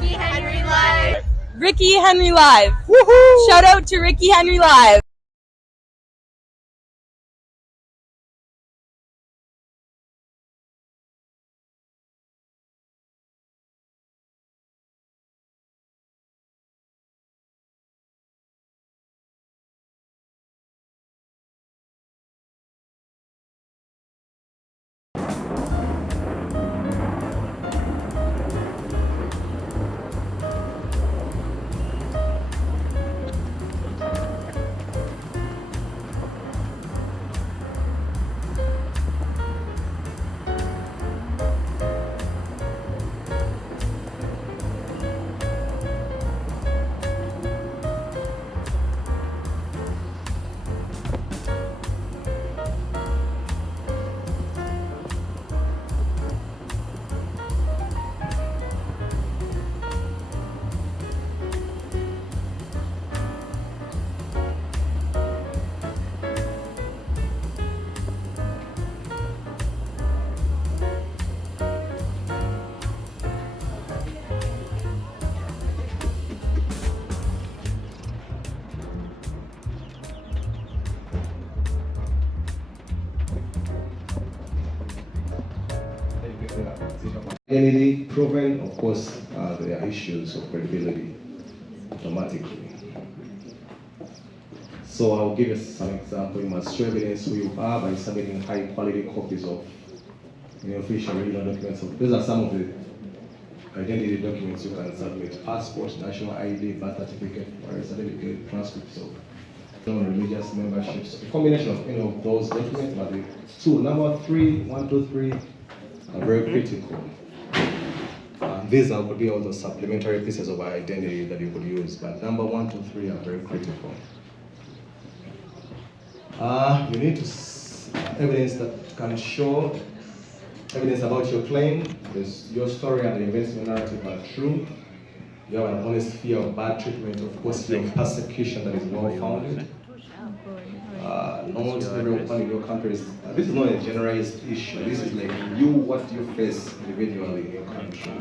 Ricky Henry Live. Ricky Henry Live. Woohoo! Shout out to Ricky Henry Live. Identity proven, of course, there are issues of credibility automatically. So I'll give you some example. You must show evidence who you are by submitting high quality copies of official regional documents. These are some of the identity documents you can submit: passport, national ID, birth certificate, marriage certificate, transcripts of religious memberships. A combination of any of those documents, but the two, number 3, 1, 2, 3, are very critical. These could be all the supplementary pieces of identity that you could use, but number 1, 2, 3 are very critical. You need to evidence that can show evidence about your claim. Your story and the events in your narrative are true. You have an honest fear of bad treatment, of course, fear of persecution that is well-founded. Not everyone in your country is, this is not a generalized issue. This is like what you face individually in your country.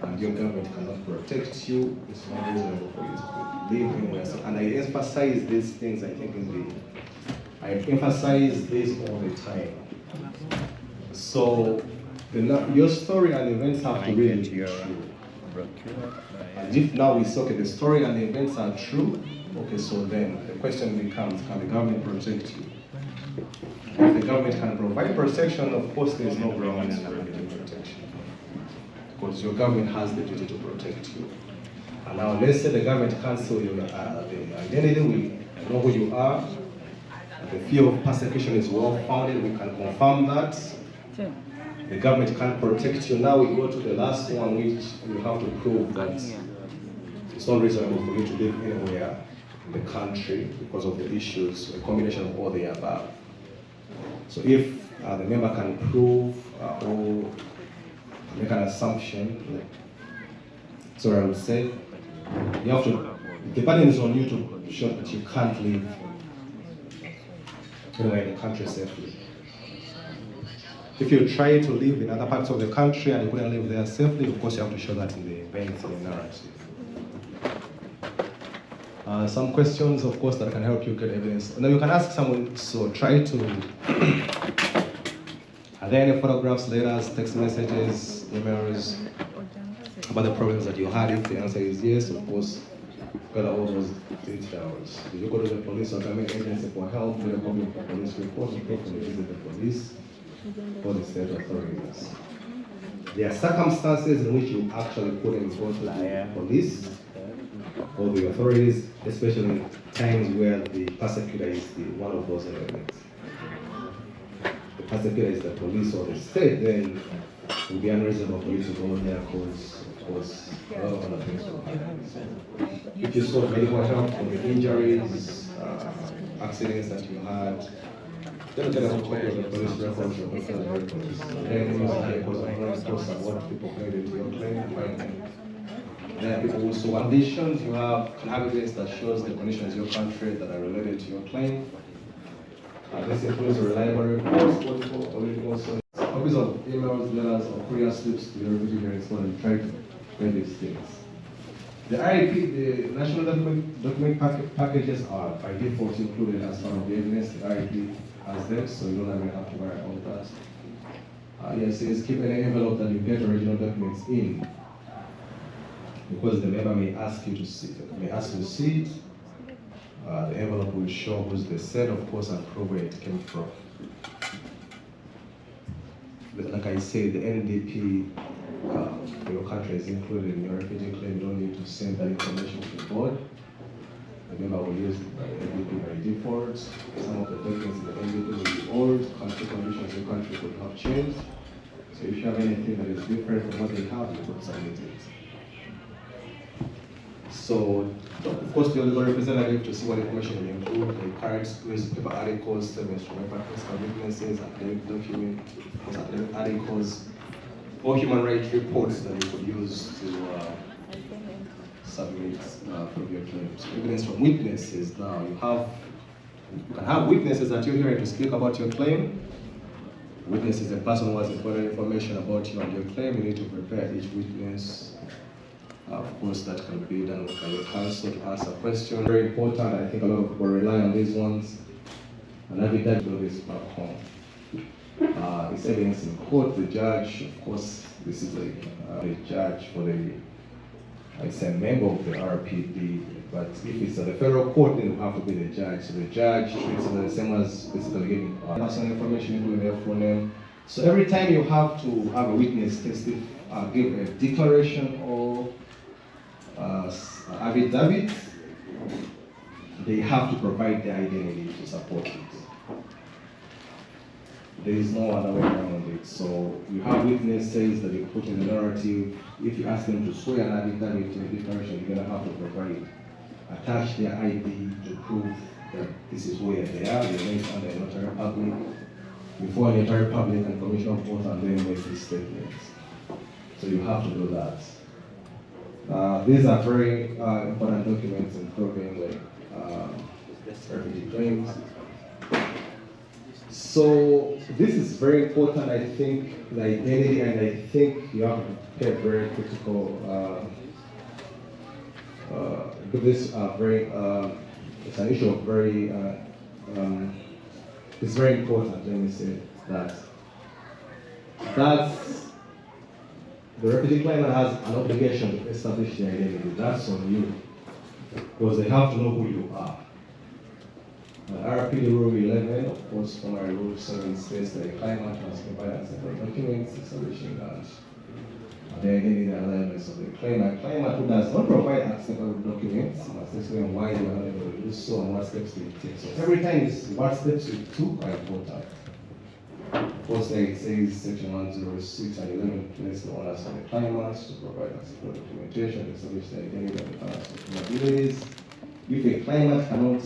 And your government cannot protect you. It's not reasonable for you to live anywhere. And I emphasize these things, I think, I emphasize this all the time. So, your story and events have to really be true. And if now we say, okay, the story and the events are true, okay, so then the question becomes, can the government protect you? If the government can provide protection, of course there is no ground for getting protection. Because your government has the duty to protect you. And now let's say the government cancels your the identity, we know who you are, the fear of persecution is well-founded, we can confirm that. The government can't protect you. Now we go to the last one, which you have to prove that it's not reasonable for you to live anywhere in the country because of the issues, a combination of all the above. So if the member can prove or make an assumption, so I would say, you have to, the burden is on you to show that you can't live anywhere in the country safely. If you try to live in other parts of the country and you couldn't live there safely, of course you have to show that in the events, in the narrative. Some questions, of course, that can help you get evidence. Now you can ask someone, so try to, are there any photographs, letters, text messages, emails about the problems that you had? If the answer is yes, of course, gather all those details. Did you go to the police or government agency for help? Did you copy of the police report? You probably visit the police or the state authorities. There are circumstances in which you actually couldn't go to the police or the authorities, especially times where the persecutor is one of those elements. The persecutor is the police or the state, then it would be unreasonable for you to go there because, of course, a lot of other things will happen. If you sought medical help for the injuries, accidents that you had, then get a copy of the police records or hospital records. Then you have what people paid into your claim. There are people also conditions. You have evidence that shows the conditions in your country that are related to your claim. This includes a reliable report, political, copies of emails, letters, or courier slips to your refugee hearings for the tribe. read these things. The RIP, the national document packages are by default included as part of the evidence. The RIP has them, so you don't even have to worry about that. Yes, it is keep an envelope that you get original documents in, because the member may ask you to see it. The envelope will show who's the said, of course, and prove where it came from. But like I say, the NDP for your country is included in your refugee claim. You don't need to send that information to the board. The member will use the NDP by default. Some of the documents in the NDP will be old. Country conditions in the country could have changed. So if you have anything that is different from what they have, you could submit it. So, of course, the legal representative to see what information you include, the current newspaper articles, statements from personal witnesses, academic documents, academic articles, or human rights reports that you could use to submit for your claims. Evidence from witnesses. Now, you can have witnesses that you're hearing to speak about your claim. Witness is a person who has important information about you and your claim. You need to prepare each witness. Of course, that can be done by your counsel to answer questions. Very important. I think a lot of people rely on these ones. And every time you do this back home. It's evidence in court. The judge, of course, this is the judge for it's a member of the RPD. But if it's at the federal court, then it will have to be the judge. So the judge treats it the same as basically giving personal information, including their phone name. So every time you have to have a witness testify, give a declaration or affidavit, they have to provide the identity to support it. There is no other way around it. So you have witnesses that you put in the narrative. If you ask them to swear an affidavit in a declaration, you're going to have to provide, attach their ID to prove that this is where they are. They're named under a notary public, before a notary public and commission of oath, and then make these statements. So you have to do that. These are very important documents in proving refugee claims. So this is very important, I think, the identity, and I think you have to pay very critical, this it's an issue of very, it's very important, let me say that. The refugee claimant has an obligation to establish their identity. That's on you, because they have to know who you are. RPD Rule 11, of course, from our Rule 7 says that the claimant must provide several documents establishing that the identity and elements of the claimant. Claimant who does not provide acceptable documents must explain why they were not able to do so and what steps they take. So every time is what steps you took are important. First, it says section 106 and 11 place the onus on the claimants to provide acceptable documentation to establish the identity of the claimant's abilities. If a claimant cannot,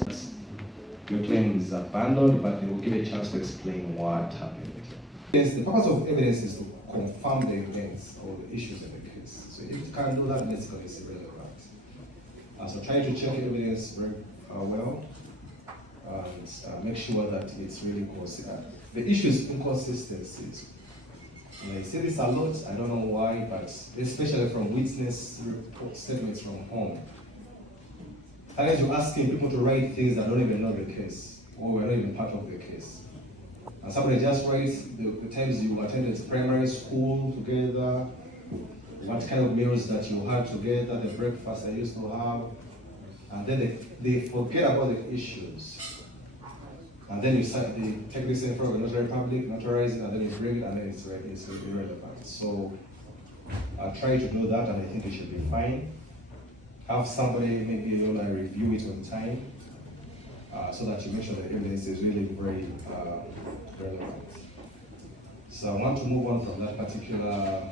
your claim is abandoned, but they will give a chance to explain what happened. The purpose of evidence is to confirm the events or the issues in the case. So if you can't do that, it's going to be irrelevant. So try to check evidence very well and make sure that it's really considered. The issue is inconsistencies. And I say this a lot, I don't know why, but especially from witness report statements from home. Sometimes you're asking people to write things that don't even know the case, or were not even part of the case. And somebody just writes the times you attended primary school together, what kind of meals that you had together, the breakfast I used to have, and then they forget about the issues. And then they take this in front of the notary public, notarize it, and then you bring it, and then it's irrelevant. So try to do that, and I think it should be fine. Have somebody maybe review it on time, so that you make sure the evidence is really very relevant. So I want to move on from that particular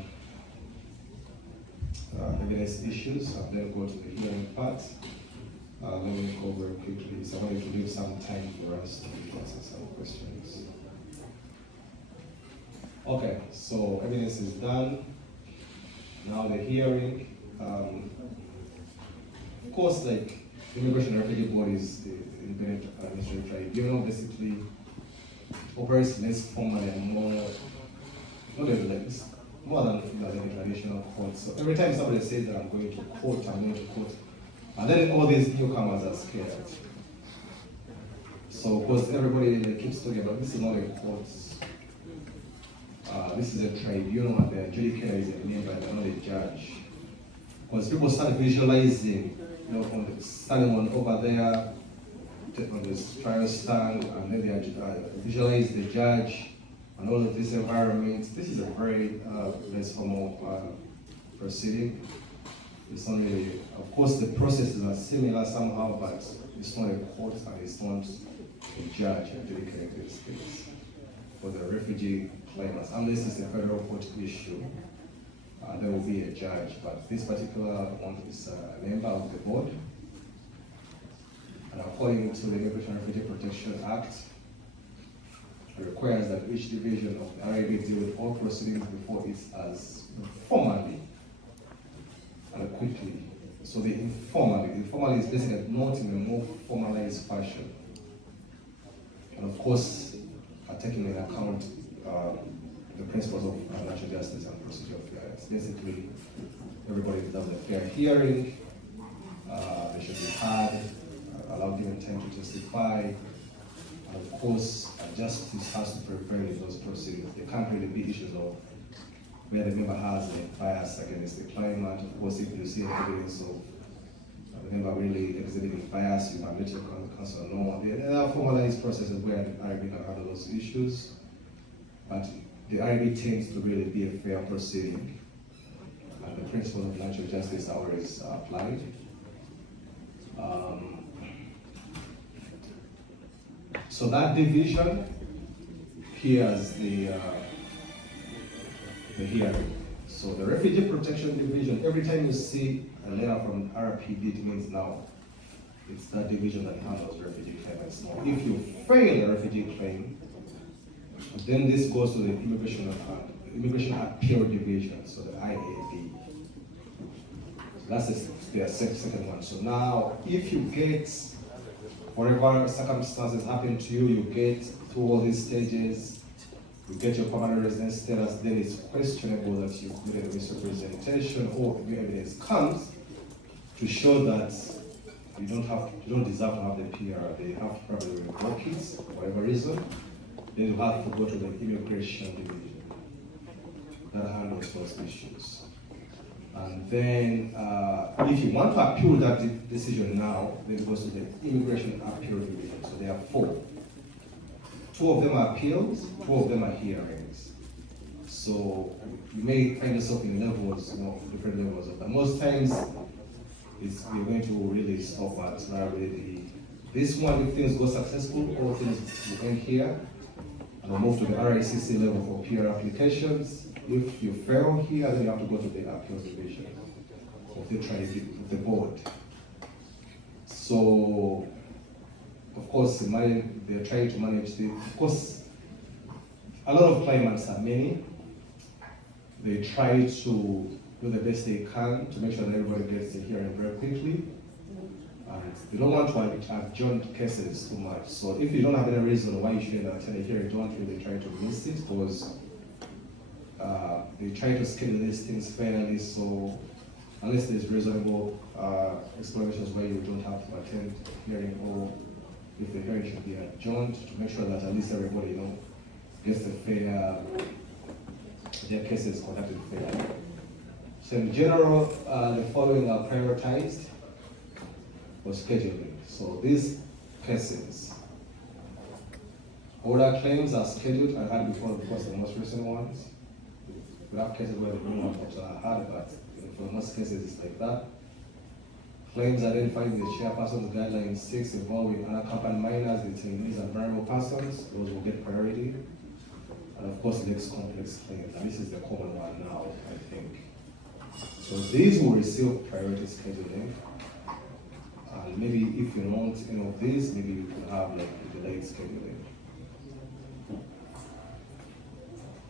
evidence issues, and then go to the hearing part. Let me go very quickly. So I wanted to leave some time for us to answer some questions. Okay, so evidence is done. Now the hearing. Of course, like Immigration and Refugee Board is the independent administrative tribunal, basically operates less formally and more, not like this, more than the traditional court. So every time somebody says that I'm going to court, and then all these newcomers are scared. So, of course, everybody keeps talking about this is not a court. This is a tribunal, and the adjudicator is a member, and not a judge. Because people start visualizing, standing on over there on this trial stand, and then they visualize the judge and all of this environment. This is a very less formal proceeding. It's only, of course, the processes are similar somehow, but it's not a court and it's not a judge adjudicating this case for the refugee claimants. Unless it's a federal court issue, there will be a judge. But this particular one is a member of the board. And according to the Immigration and Refugee Protection Act, it requires that each division of the RIB deal with all proceedings before it as formally and quickly. So the informally is basically not in a more formalized fashion. And of course, taking into account the principles of natural justice and procedure of fair. It's basically everybody deserves a fair hearing. They should be heard, allowed given time to testify. And of course, justice has to prevail in those proceedings. There can't really be issues of where the member has a bias against the claimant. Of course, if you see evidence of the member really exhibiting bias, you might let your counsel know. There are formalized processes where the RIB can handle those issues, but the RIB tends to really be a fair proceeding, and the principles of natural justice are always applied. So that division hears the hearing. So the Refugee Protection Division, every time you see a letter from RPD, it means now it's that division that handles refugee claims. Now, if you fail a refugee claim, then this goes to the Immigration Appeal Division, so the IAD. That's the second one. So now, if you get, whatever circumstances happen to you, you get through all these stages, you get your permanent residence status, then it's questionable that you did a misrepresentation or new evidence comes to show that you don't deserve to have the PR. They have to probably revoke it for whatever reason. Then you have to go to the Immigration Division that handles those issues. And then if you want to appeal that decision now, then it goes to the Immigration Appeal Division. So there are 4. 2 of them are appeals, 2 of them are hearings. So you may find yourself in levels, different levels of that. Most times, you're going to really stop at really this one. If things go successful, all things will end here, and we'll move to the RICC level for PR applications. If you fail here, then you have to go to the appeals division of the board. So, of course, they're trying to manage of course, a lot of claimants are many. They try to do the best they can to make sure that everybody gets the hearing very quickly. And they don't want to adjourn cases too much. So if you don't have any reason why you shouldn't attend a hearing, don't really try to miss it, because they try to schedule these things fairly. So unless there's reasonable explanations why you don't have to attend hearing, or if the hearing should be adjourned, to make sure that at least everybody gets the their cases conducted fairly. So in general, the following are prioritized for scheduling. So these cases, older claims are scheduled and had before, of course, the most recent ones. We have cases where the new ones are hard, but for most cases it's like that. Claims identifying the chairperson's guideline 6 involving unaccompanied minors, detainees, and vulnerable persons, those will get priority. And of course, the next complex claims, and this is the common one now, I think. So these will receive priority scheduling. And maybe if you don't any of these, maybe you can have delayed scheduling.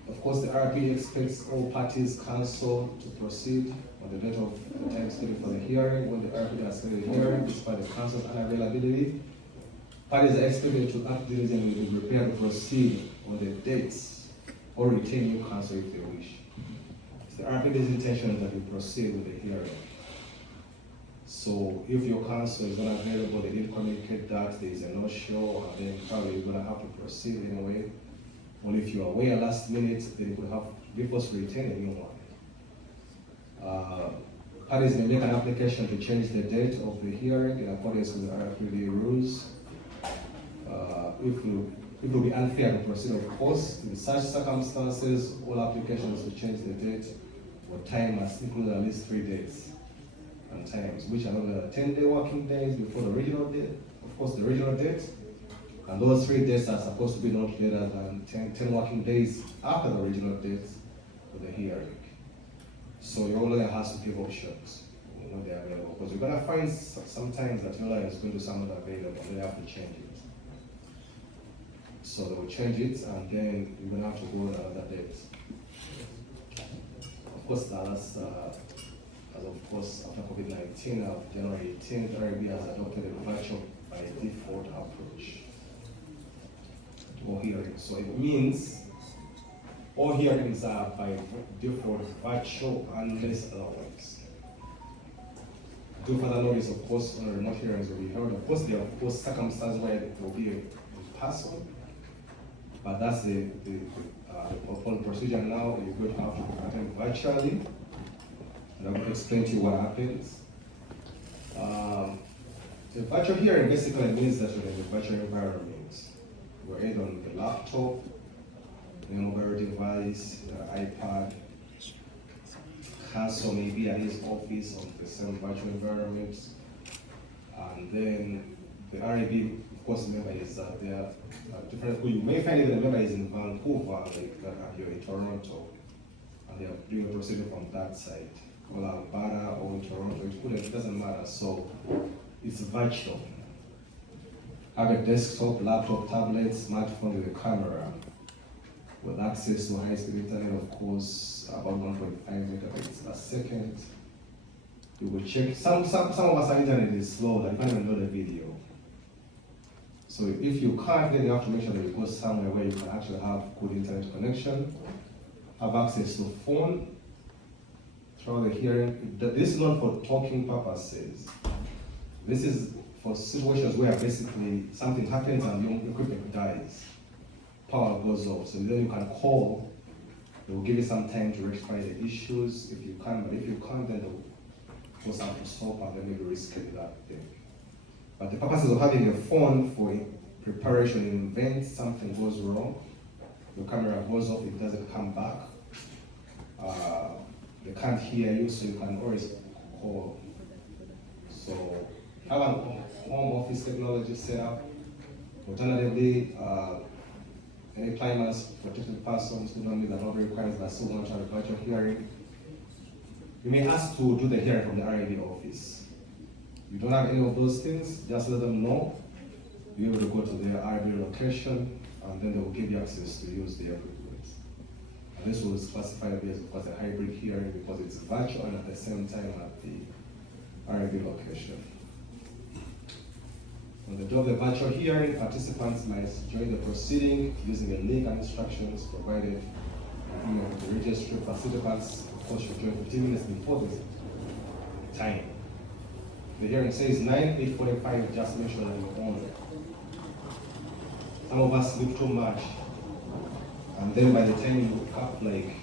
Of course, the RP expects all parties counsel to proceed on the date of the time scheduled for the hearing. When the RP has scheduled the hearing, despite the counsel's unavailability, parties are expected to act diligently to prepare to proceed on the dates or retain new counsel if they wish. the RPD's intention is that you proceed with the hearing. So if your counsel is not available, they didn't communicate that, there is a no-show, and then probably you're gonna have to proceed anyway. Only if you are aware last minute, then you could have be forced to retain a new one. Parties may make an application to change the date of the hearing in accordance with the RPD rules. It will be unfair to proceed, of course. In such circumstances, all applications to change the date or time must include at least 3 days and times, which are another 10-day working days before the original date, of course, the original date. And those 3 days are supposed to be not later than 10 working days after the original date of the hearing. So your lawyer has to give options when they're available, because you're gonna find sometimes that your lawyer is going to someone available, and they have to change it. So they will change it, and then you're gonna have to go another date. Of course, that's as of course after COVID-19, January 18th, RIB has adopted a virtual by default approach to all hearings. So it means all hearings are by default virtual unless otherwise. Do further notice, of course, on remote hearings will be held. Of course, there are circumstances where it will be in person, but that's the procedure now. You're going to have to attend virtually, and I will explain to you what happens. The virtual hearing basically means that you're in a virtual environment. You're either on the laptop, your mobile device, your iPad, counsel maybe at his office on the same virtual environment, and then the RIB, of course, member is there. Different. You may find even the member is in Vancouver, like you're in Toronto, and they are doing a procedure from that side, or Alberta or in Toronto. It doesn't matter. So it's virtual. Have a desktop, laptop, tablet, smartphone with a camera, with access to high-speed internet, of course, about 1.5 megabits per second. You will check. Some of us, our internet is slow, that you can't even load a video. So if you can't, then you have to make sure that you go somewhere where you can actually have good internet connection, have access to phone throughout the hearing. This is not for talking purposes. This is for situations where basically something happens and your equipment dies. Power goes off, so then you can call. They will give you some time to rectify the issues if you can, but if you can't, then they'll force out to stop and then maybe reschedule that thing. But the purposes of having a phone for preparation in event something goes wrong, your camera goes off, it doesn't come back. They can't hear you, so you can always call. So have a home office technology set up. Alternatively, any claimants, protected persons who don't meet the number requirements that still want to have a virtual hearing, you may ask to do the hearing from the RIB office. You don't have any of those things, just let them know. You're able to go to their RIB location, and then they will give you access to use their equipment. And this was classified as a hybrid hearing because it's virtual and at the same time at the RIB location. On the day of the virtual hearing, participants might join the proceeding using a link and instructions provided in the registry. Participants, of course, should join 15 minutes before the time. The hearing says 8:45, just make sure that you're on. Some of us sleep too much, and then by the time you wake up, like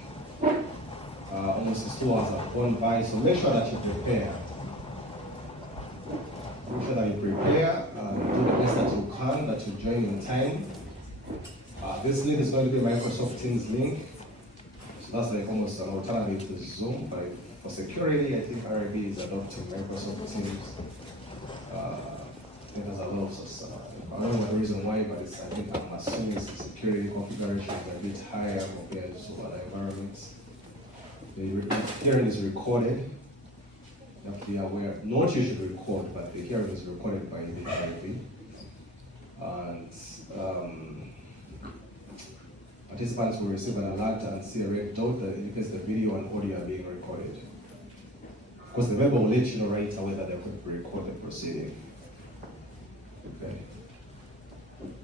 almost 2 hours have gone by, so make sure that you prepare. Make sure that you prepare and do the best that you can, that you join in time. This link is going to be Microsoft Teams link. So that's like almost an alternative to Zoom, but for security, I think RIB is adopting Microsoft Teams. I think there's a lot of I don't know the reason why, but I think I'm assuming the security configurations are a bit higher compared to other environments. The hearing is recorded. You have to be aware, not you should record, but the hearing is recorded by the RIB. And participants will receive an alert and see a red dot that indicates the video and audio are being recorded. Of course, the member will let you know right away that they could record the proceeding. Okay.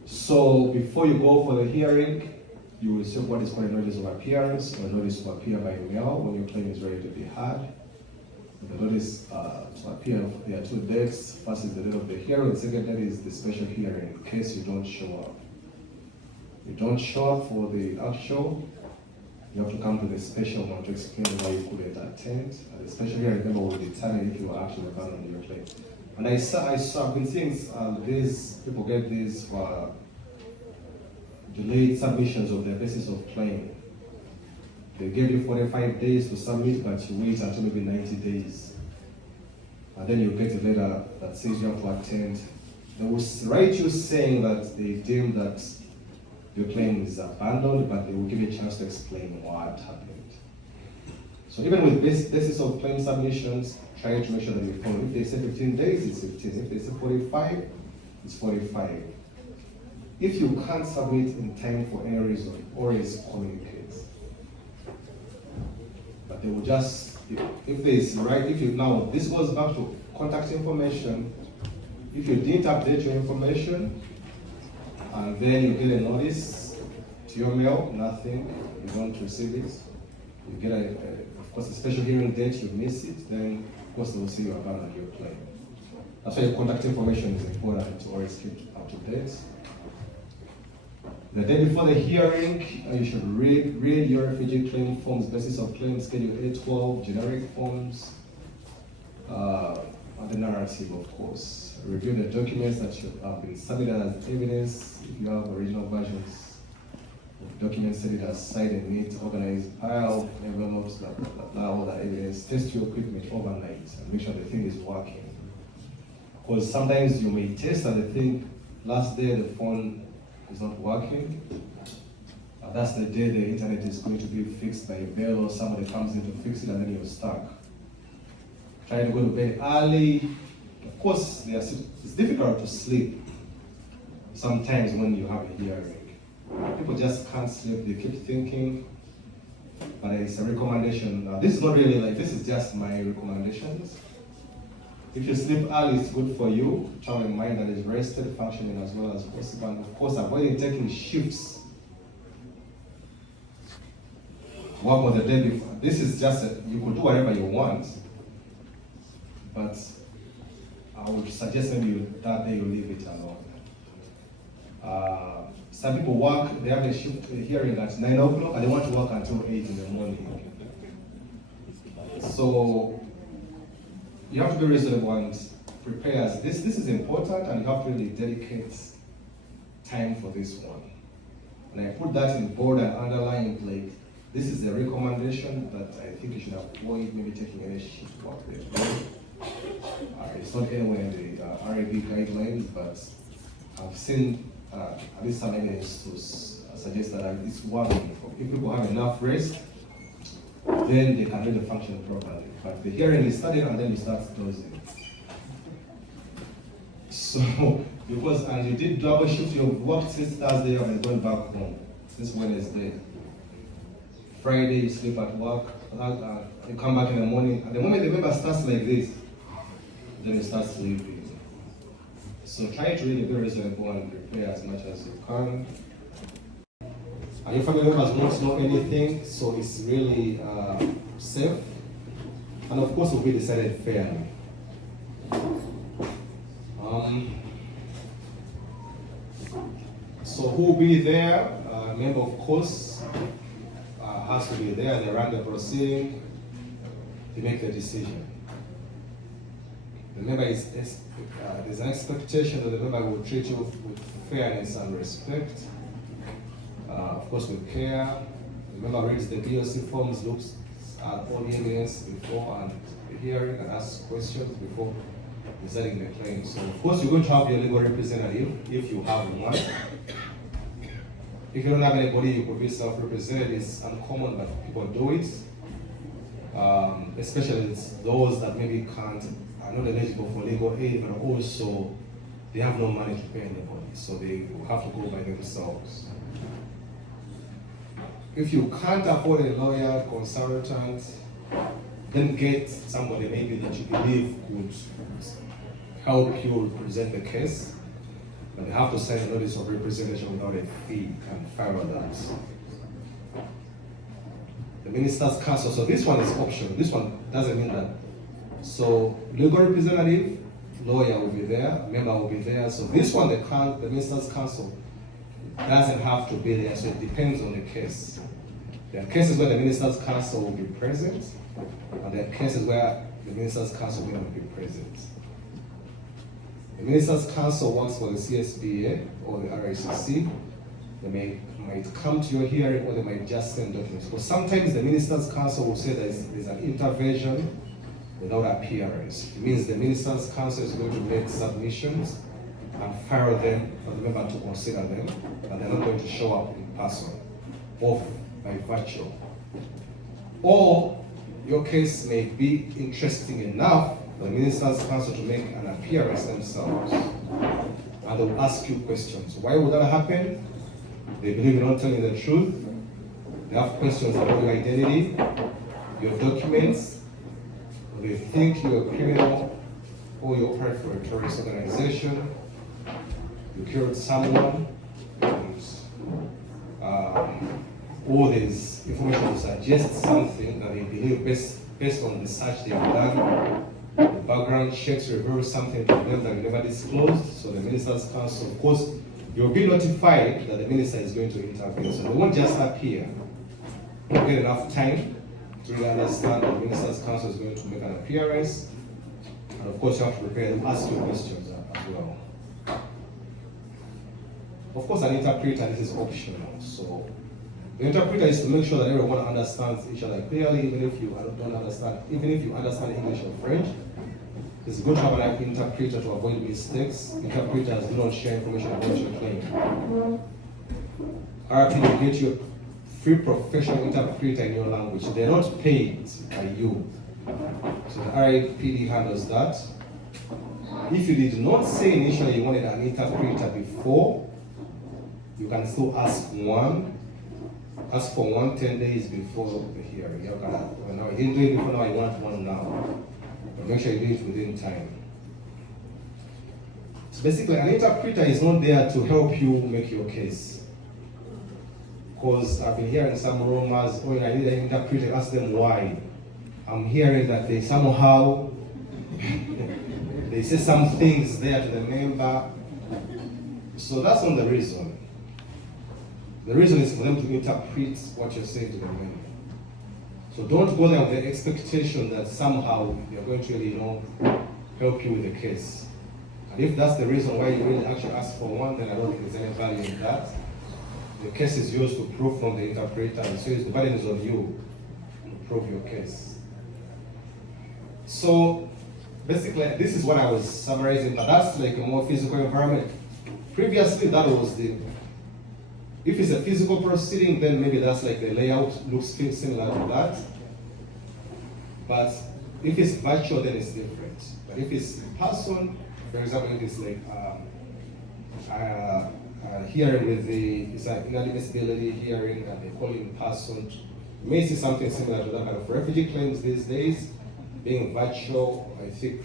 So before you go for the hearing, you will receive what is called a notice of appearance or notice to appear by mail when your claim is ready to be heard. The notice to appear, there are two dates. First is the date of the hearing, second date is the special hearing in case you don't show up. You don't show up for the actual, you have to come to the special one to explain why you couldn't attend. The special hearing member will determine if you are actually abandoned your claim. And I've been seeing these people get these for delayed submissions of their basis of claim. They give you 45 days to submit, but you wait until maybe 90 days. And then you get a letter that says you have to attend. They will write you saying that they deem that your claim is abandoned, but they will give you a chance to explain what happened. So even with basis of claim submissions, try to make sure that you follow. If they say 15 days, it's 15. If they say 45, it's 45. If you can't submit in time for any reason, always communicate. But they will just, if this right, if you now, this goes back to contact information. If you didn't update your information, and then you get a notice to your mail, nothing, you don't receive it, you get of course, a special hearing date, you miss it, then of course they will say you abandoned your claim. That's why your contact information is important to always keep up to date. The day before the hearing, you should read your refugee claim forms, basis of claim, schedule A12, generic forms, and the narrative, of course. Review the documents that should have been submitted as evidence. If you have original versions of documents, set it aside and neat, organized pile, envelopes, blah, blah, blah, blah, all that evidence. Test your equipment overnight and make sure the thing is working. Because sometimes you may test and the thing, last day the phone is not working. That's the day the internet is going to be fixed by a bell or somebody comes in to fix it and then you're stuck. Try to go to bed early. Of course, it's difficult to sleep sometimes when you have a hearing. People just can't sleep, they keep thinking. But it's a recommendation. This is not really like, this is just my recommendations. If you sleep early, it's good for you to have a mind that is rested, functioning as well as possible. And of course, avoiding taking shifts. Work on the day before. This is just, you could do whatever you want. But I would suggest maybe that day you leave it alone. Some people work, they have a shift hearing at 9 o'clock and they want to work until 8 in the morning. So you have to be reasonable and prepare. This is important and you have to really dedicate time for this one. And I put that in bold and underlined, like, this is a recommendation that I think you should avoid maybe taking any shift work there. It's not anywhere in the RAB guidelines, but I've seen at least some evidence to suggest that it's working. If people have enough rest, then they can really function properly. But the hearing is started and then you start closing. So, because and you did double shift, you've worked since Thursday and going back home, since Wednesday. Friday you sleep at work, you come back in the morning, and the moment the member starts like this, then you start sleeping. So try to really be reasonable and prepare as much as you can. And your family members won't know anything, so it's really safe. And of course, it will be decided fairly. So who will be there? Member, of course, has to be there. They run the proceeding to make the decision. Remember, there's an expectation that the member will treat you with fairness and respect. Of course, with care. The member reads the DOC forms, looks at all the evidence before and the hearing, and asks questions before deciding the claim. So, of course, you're going to have your legal representative if you have one. If you don't have anybody, you could be self-represented. It's uncommon, but people do it. Especially those that maybe are not eligible for legal aid, but also they have no money to pay anybody, so they will have to go by themselves. If you can't afford a lawyer, consultant, then get somebody maybe that you believe would help you present the case, but they have to sign a notice of representation without a fee and file that. the Minister's Council. So this one is optional. This one doesn't mean that. So legal representative, lawyer will be there, member will be there. So this one, the Minister's Council doesn't have to be there. So it depends on the case. There are cases where the Minister's Council will be present, and there are cases where the Minister's Council will not be present. The Minister's Council works for the CSBA or the RICC. They might come to your hearing, or they might just send documents. But sometimes the Minister's Council will say there's an intervention without appearance. It means the Minister's Council is going to make submissions and file them for the member to consider them, but they're not going to show up in person or by virtual. Or your case may be interesting enough for the Minister's Council to make an appearance themselves, and they'll ask you questions. Why would that happen? They believe in not telling the truth. They have questions about your identity, your documents. They think you're a criminal, or you operate for a terrorist organization. You killed someone, or there's information to suggest something that they believe based on the search they've done. The background checks reveal something to them that you never disclosed. So the Minister's Council, of course, you'll be notified that the minister is going to intervene. So they won't just appear. You won't get enough time to really understand that the Minister's Council is going to make an appearance. And of course, you have to prepare and ask your questions as well. Of course, an interpreter, this is optional. So the interpreter is to make sure that everyone understands each other clearly, even if you don't understand, even if you understand English or French. It's good to have an interpreter to avoid mistakes. Interpreters do not share information about your claim. RIP will get you a free professional interpreter in your language. They're not paid by you. So the RIPD handles that. If you did not say initially you wanted an interpreter before, you can still ask for one 10 days before the hearing. Now, you didn't do it before, now you want one now. But make sure you do it within time. So basically, an interpreter is not there to help you make your case. Because I've been hearing some rumors, oh, I need an interpreter, ask them why. I'm hearing that they somehow, they say some things there to the member. So that's not the reason. The reason is for them to interpret what you're saying to the member. So don't go there with the expectation that somehow they're going to really, help you with the case. And if that's the reason why you really actually ask for one, then I don't think there's any value in that. The case is yours to prove from the interpreter, and so the burden is on you to prove your case. So basically, this is what I was summarizing, but that's like a more physical environment. Previously, that was if it's a physical proceeding, then maybe that's like the layout looks similar to that. But if it's virtual, then it's different. But if it's in person, for example, if it's like hearing with it's an inadmissibility hearing and they call it in person, you may see something similar to that. But for refugee claims these days, being virtual, I think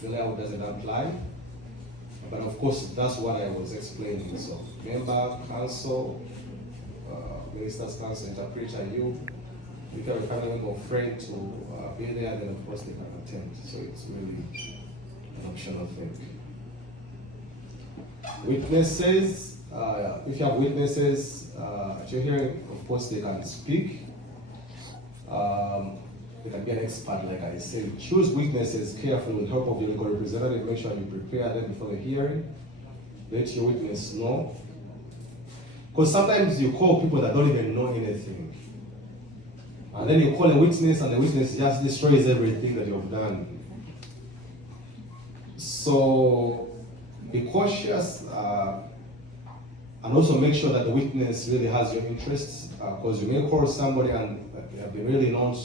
the layout doesn't apply. But of course, that's what I was explaining. So, member, council, minister's council, interpreter, you have a family member or friend to be there, then of course they can attend. So it's really an optional thing. Witnesses, if you have witnesses at your hearing, of course they can speak. They can be an expert, like I said. Choose witnesses carefully with help of your legal representative. Make sure you prepare them before the hearing. Let your witness know. Because sometimes you call people that don't even know anything. And then you call a witness and the witness just destroys everything that you've done. So be cautious and also make sure that the witness really has your interests, because you may call somebody and they really not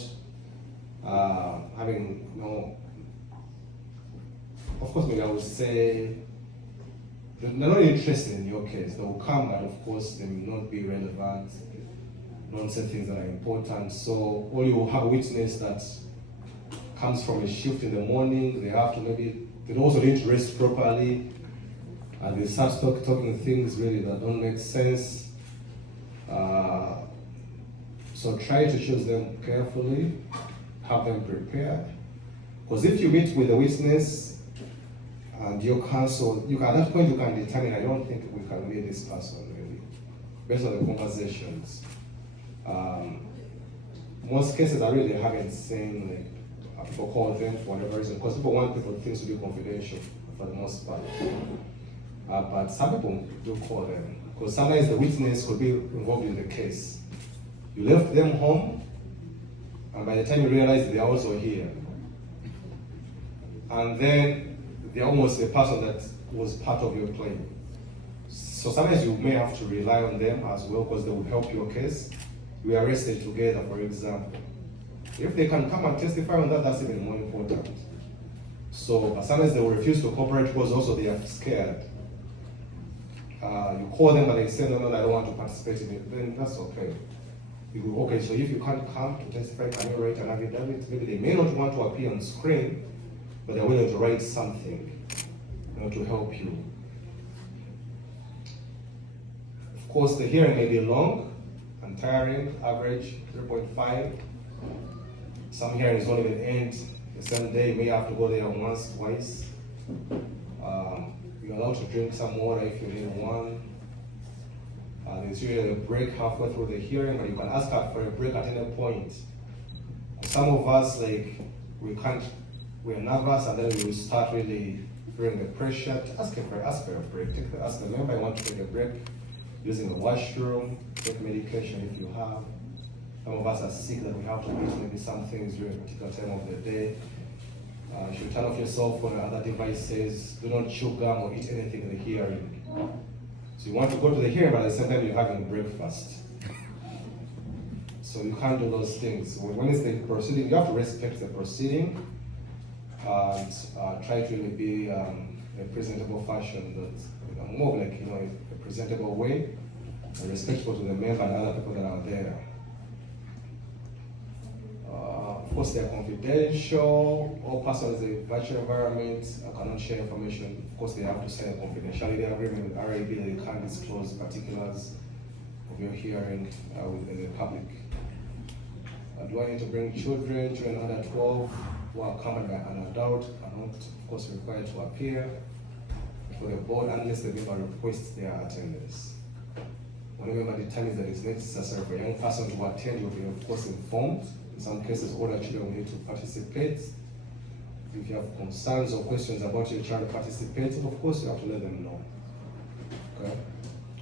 having, of course, maybe I would say they're not interested in your case. They will come, but of course, they will not be relevant, not say things that are important. So, or you will have a witness that comes from a shift in the morning. They have to they also need to rest properly, and they start talking things really that don't make sense. So try to choose them carefully, have them prepared. Because if you meet with the witness and your counsel, at that point you can determine, I don't think we can meet this person really, based on the conversations. Most cases I really haven't seen like people call them for whatever reason, because people want things to be confidential for the most part. But some people do call them, because sometimes the witness could be involved in the case. You left them home, and by the time you realize they're also here, and then they're almost the person that was part of your claim. So sometimes you may have to rely on them as well, because they will help your case. We are arrested together, for example. If they can come and testify on that, that's even more important. So sometimes they will refuse to cooperate because also they are scared. You call them and they say, no, I don't want to participate in it, then that's okay. You go, okay, so if you can't come to testify, can you write an affidavit? Maybe they may not want to appear on screen, but they're willing to write something, to help you. Of course, the hearing may be long and tiring, average 3.5. Some hearings don't even end the same day. You may have to go there once, twice. You're allowed to drink some water if you need one. There's usually a break halfway through the hearing, but you can ask for a break at any point. Some of us, we're nervous, and then we will start really feeling the pressure to ask for a break. Ask the member, I want to take a break, using the washroom, take medication if you have. Some of us are sick that we have to eat maybe some things during a particular time of the day. You should turn off your cell phone and other devices. Do not chew gum or eat anything in the hearing. So you want to go to the hearing, but at the same time you're having breakfast. So you can't do those things. When it's the proceeding, you have to respect the proceeding and try to really be a presentable fashion, that more like a presentable way, and respectful to the member and other people that are there. Of course, they are confidential. All persons in the virtual environment cannot share information. Of course, they have to sign a confidentiality agreement with RAB that they can't disclose particulars of your hearing with the public. Do I need to bring children under 12 who are accompanied by an adult are not, of course, required to appear before the board unless the member requests their attendance. When a member determines that it's necessary for a young person to attend, you'll be, of course, informed. In some cases, older children will need to participate. If you have concerns or questions about your child participating, of course, you have to let them know. Okay?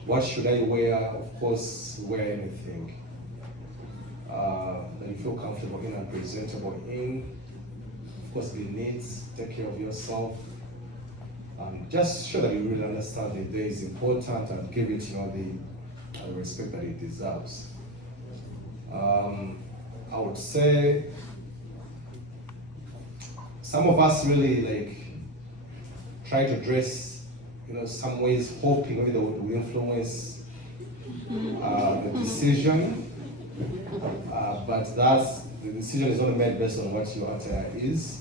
What should I wear? Of course, wear anything that you feel comfortable in and presentable in. Of course, be neat, take care of yourself. Just show that you really understand the day is important and give it the respect that it deserves. I would say some of us really try to dress, some ways hoping maybe that will influence the decision, but the decision is only made based on what your attire is.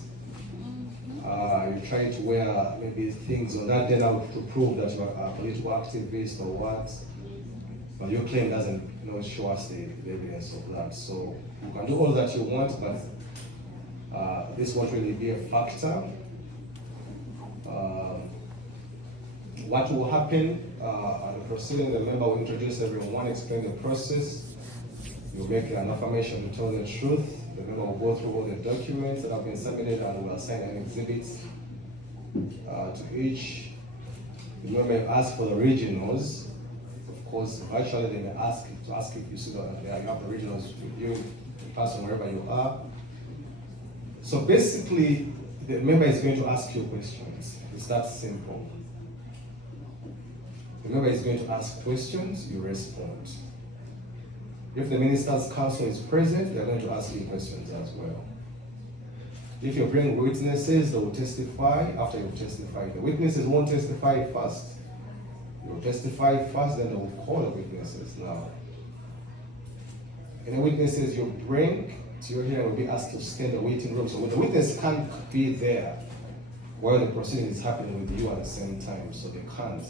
You try to wear maybe things on that day now to prove that you are a political activist or what, but your claim doesn't show us the evidence of that. So you can do all that you want, but this won't really be a factor. What will happen at the proceeding, the member will introduce everyone, explain the process. You'll make an affirmation to tell the truth. The member will go through all the documents that have been submitted and will assign an exhibit to each. The member may ask for the regionals. Of course, virtually they may ask if you see that you have the regionals with you in person wherever you are. So basically, the member is going to ask you questions. It's that simple. The member is going to ask questions, you respond. If the minister's counsel is present, they're going to ask you questions as well. If you bring witnesses, they will testify after you testify. The witnesses won't testify first. You will testify first, then they will call the witnesses now. And the witnesses you bring to your hearing will be asked to stay in the waiting room. So when the witness can't be there while the proceeding is happening with you at the same time, so they can't.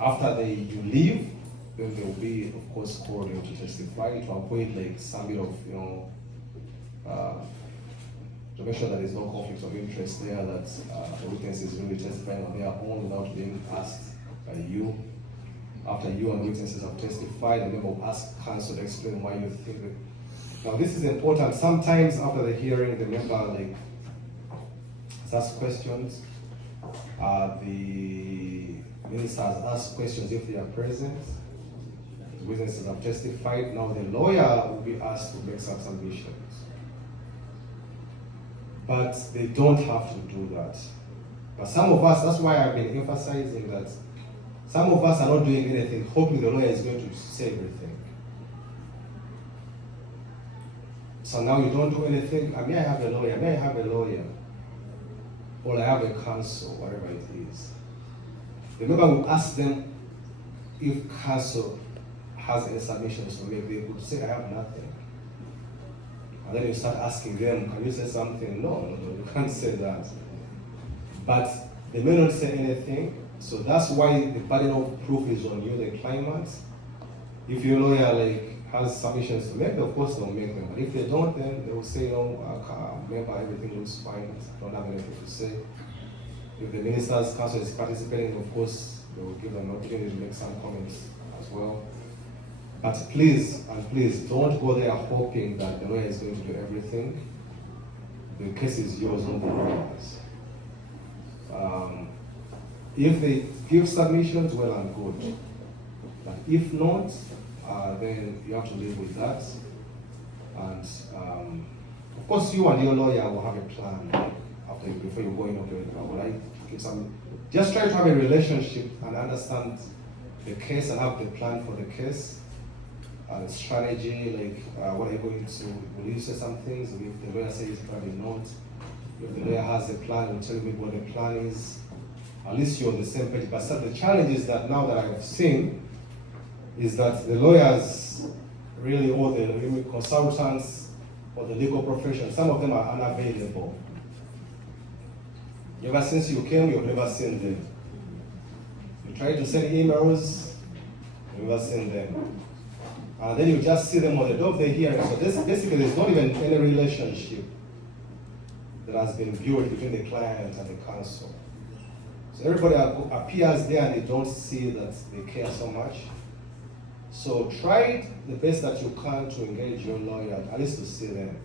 After you leave, then they will be, of course, called in to testify to avoid like some bit of, to make sure that there's no conflict of interest there, that the witness is really testifying on their own without being asked by you. After you and witnesses have testified, the member will ask counsel to explain why you think that. Now this is important. Sometimes after the hearing, the member like asks questions. The minister has asked questions if they are present. The witnesses have testified. Now the lawyer will be asked to make some submissions. But they don't have to do that. But some of us, that's why I've been emphasizing that some of us are not doing anything, hoping the lawyer is going to say everything. So now you don't do anything. May I have a lawyer? May I have a lawyer? Or I have a counsel, whatever it is. The member will ask them if counsel has any submissions to make. They would say, I have nothing. And then you start asking them, can you say something? No, you can't say that. But they may not say anything, so that's why the burden of proof is on you, the claimant. If your lawyer has submissions to make, of course they'll make them. But if they don't, then they will say, member, everything looks fine, don't have anything to say. If the minister's counsel is participating, of course, they will give them an opportunity to make some comments as well. But please, don't go there hoping that the lawyer is going to do everything. The case is yours, not the lawyer's. If they give submissions, well and good. But if not, then you have to live with that. And of course, you and your lawyer will have a plan before you go in. Okay, just try to have a relationship and understand the case and have the plan for the case. Strategy, what are you going to, will you say some things? If the lawyer says probably not. If the lawyer has a plan, will tell me what the plan is. At least you're on the same page. But the challenge is that now that I've seen, is that the lawyers, really all the consultants or the legal profession, some of them are unavailable. Ever since you came, you've never seen them. You try to send emails, you've never seen them. And then you just see them on the door of the hearing. So basically, there's not even any relationship that has been built between the client and the counsel. So everybody appears there and they don't see that they care so much. So try the best that you can to engage your lawyer, at least to see them.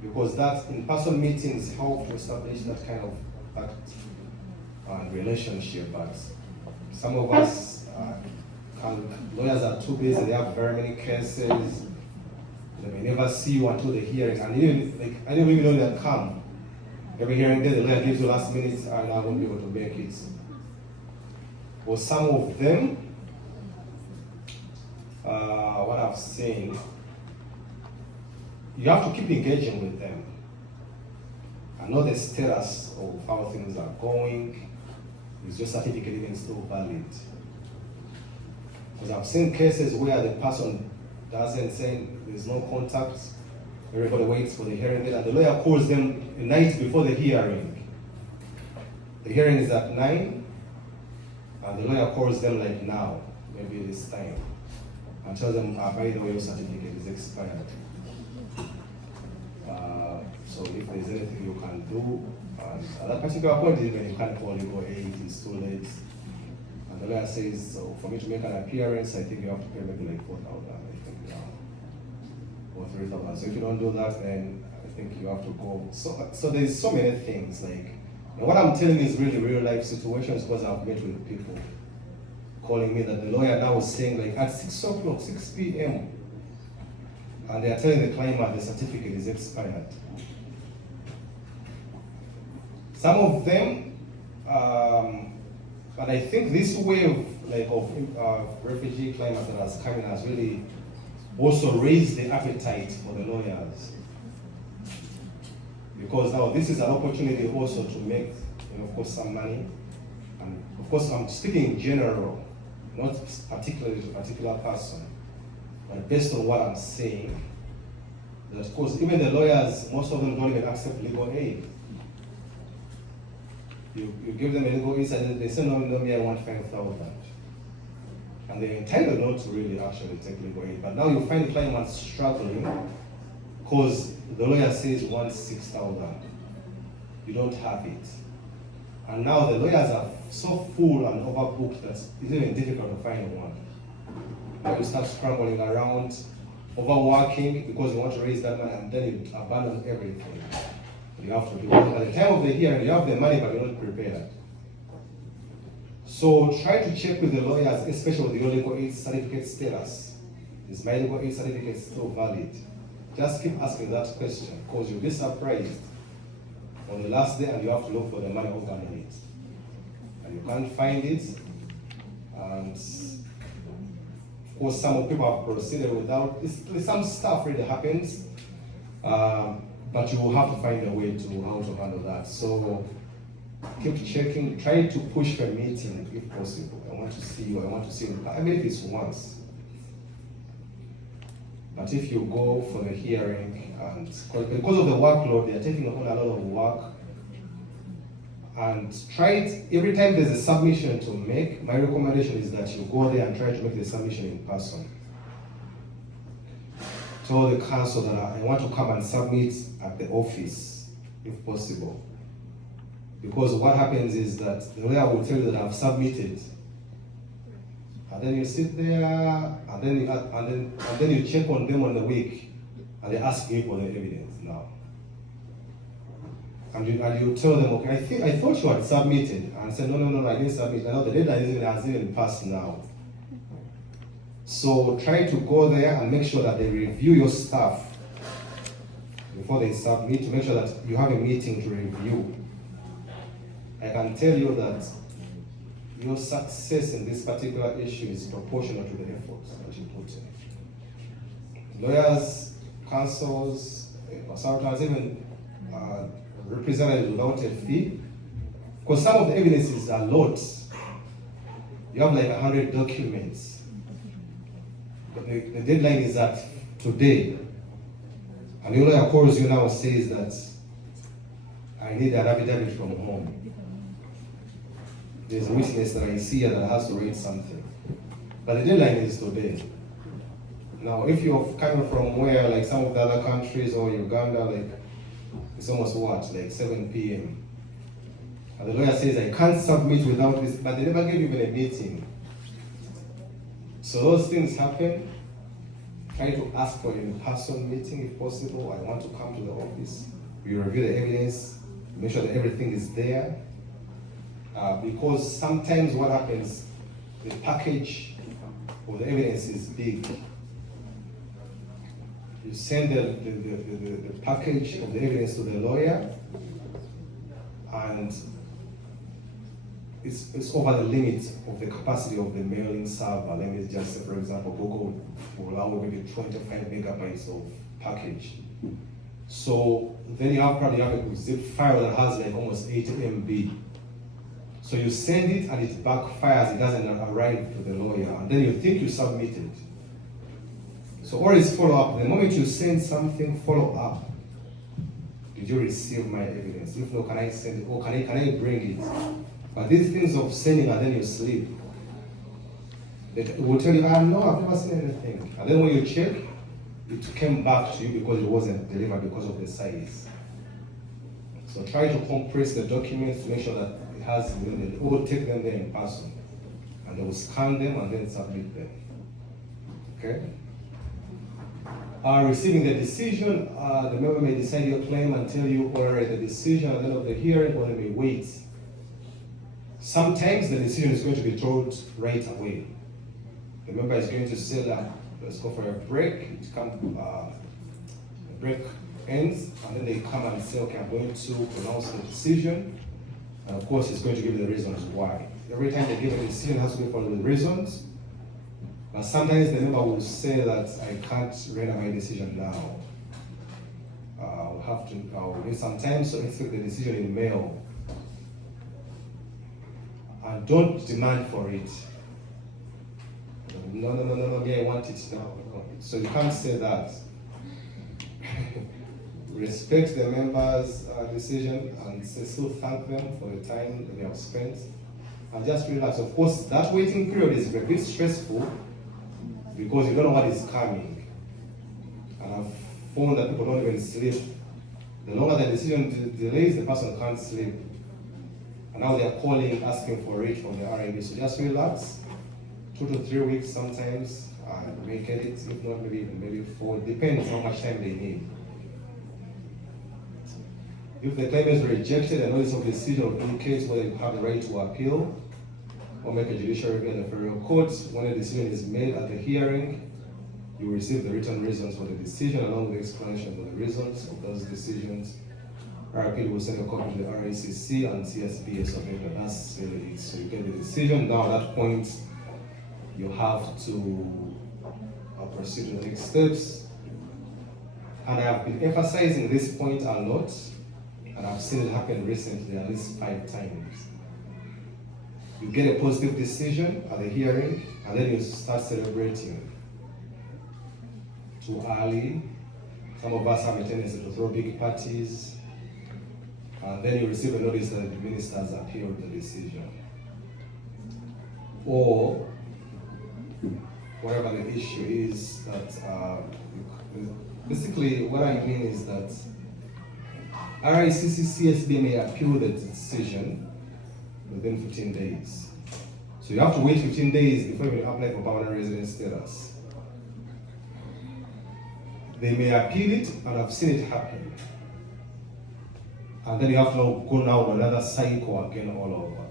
Because that in-person meetings help to establish that kind of relationship. But some of us, lawyers are too busy, they have very many cases, they may never see you until the hearing, and even, I didn't even know that come. Every hearing day, the lawyer gives you last minute, and I won't be able to make it. For some of them, what I've seen, you have to keep engaging with them. I know the status of how things are going. Is your certificate even still valid? Because I've seen cases where the person doesn't say there's no contact, everybody waits for the hearing date, and the lawyer calls them a night before the hearing. The hearing is at 9, and the lawyer calls them now, maybe this time, and tells them, by the way, your certificate is expired. So if there's anything you can do, at that particular point, even you can't call legal aid, it's too late. And the lawyer says, so for me to make an appearance, I think you have to pay maybe 4,000, I think, or 3,000. So if you don't do that, then I think you have to go. So there's so many things. And what I'm telling you is really real life situations, because I've met with people calling me that the lawyer now is saying at 6 o'clock, 6 p.m. and they are telling the claimant the certificate is expired. Some of them, and I think this wave of refugee climate that has come in has really also raised the appetite for the lawyers. Because now this is an opportunity also to make, of course, some money. And of course, I'm speaking in general, not particularly to a particular person, but based on what I'm saying, that of course, even the lawyers, most of them don't even accept legal aid. You give them a legal aid and they say, no, me, I want 5,000. and they're entitled not to really actually take legal aid. But now you find the claimant struggling because the lawyer says he wants 6,000. You don't have it. And now the lawyers are so full and overbooked that it's even difficult to find one. Now you start scrambling around, overworking because you want to raise that money, and then you abandon everything. You have to do it. At the time of the hearing, you have the money, but you're not prepared. So try to check with the lawyers, especially with your legal aid certificate status. Is my legal aid certificate still valid? Just keep asking that question, because you'll be surprised on the last day and you have to look for the money overnight. And you can't find it. And of course, some people have proceeded without, some stuff really happens, but you will have to find a way to how to handle that. So keep checking, try to push for a meeting if possible. I want to see you, I want to see you. I mean, if it's once. But if you go for the hearing, and because of the workload, they're taking on a lot of work. And try it, every time there's a submission to make, my recommendation is that you go there and try to make the submission in person. Tell the council that I want to come and submit at the office, if possible. Because what happens is that the lawyer will tell you that I've submitted. And then you sit there, and then you check on them on the week, and they ask you for the evidence now. And you tell them, okay, I thought you had submitted, and said, no, I didn't submit. I know the deadline has even passed now. So try to go there and make sure that they review your stuff before they submit, to make sure that you have a meeting to review. I can tell you that your success in this particular issue is proportional to the efforts that you put in. Lawyers, counsels, consultants, even representatives without a fee, because some of the evidence is a lot. You have like 100 documents. But the deadline is at today. And the lawyer calls you now and says that I need an affidavit from home. There's a witness that I see here that has to read something. But the deadline is today. Now, if you're coming from where, like some of the other countries or Uganda, like it's almost what, like 7 p.m. And the lawyer says, I can't submit without this, but they never give you even a meeting. So those things happen. Try to ask for an in-person meeting if possible. I want to come to the office. We review the evidence, make sure that everything is there. Because sometimes what happens, the package of the evidence is big. You send the package of the evidence to the lawyer, and it's over the limit of the capacity of the mailing server. Let me just say, for example, Google will allow maybe 25 megabytes of package. So then you probably have a zip file that has like almost 80 MB. So you send it and it backfires, it doesn't arrive to the lawyer, and then you think you submitted. So always follow up. The moment you send something, follow up. Did you receive my evidence? If no, can I send it? Or can I bring it? But these things of sending and then you sleep, they will tell you, no, I've never seen anything. And then when you check, it came back to you because it wasn't delivered because of the size. So try to compress the documents to make sure that it has, they will take them there in person. And they will scan them and then submit them. Okay? Receiving the decision, the member may decide your claim and tell you, all right, the decision at the end of the hearing, or they may wait. Sometimes the decision is going to be told right away. The member is going to say that, let's go for a break. The break ends, and then they come and say, okay, I'm going to pronounce the decision. And of course, it's going to give the reasons why. Every time they give a decision, it has to be for the reasons. But sometimes the member will say that I can't render my decision now. I'll need some time, so expect the decision in mail. And don't demand for it. No, I want it now. No. So you can't say that. Respect the member's decision and still thank them for the time that they have spent. and just relax. Of course, that waiting period is a bit stressful because you don't know what is coming. And I've found that people don't even sleep. The longer the decision delays, the person can't sleep. And now they're calling, asking for it from the RIB. So just relax. 2 to 3 weeks sometimes. You may get it, if not maybe 4. Depends how much time they need. If the claim is rejected, a notice of decision indicates whether you have the right to appeal or make a judicial review in the federal court. When a decision is made at the hearing, you receive the written reasons for the decision along with the explanation of the reasons of those decisions. RIP will send a copy to the RICC and CSBA submit. That's really it. So you get the decision. Now at that point, you have to proceed to the next steps. And I've been emphasizing this point a lot, and I've seen it happen recently at least 5 times. You get a positive decision at the hearing, and then you start celebrating. Too early. Some of us have a tendency to throw big parties, and then you receive a notice that the minister has appealed the decision. Or whatever the issue is, that basically what I mean is that RICC CSB may appeal the decision within 15 days. So you have to wait 15 days before you apply for permanent resident status. They may appeal it, and I've seen it happen. And then you have to go now to another cycle again all over.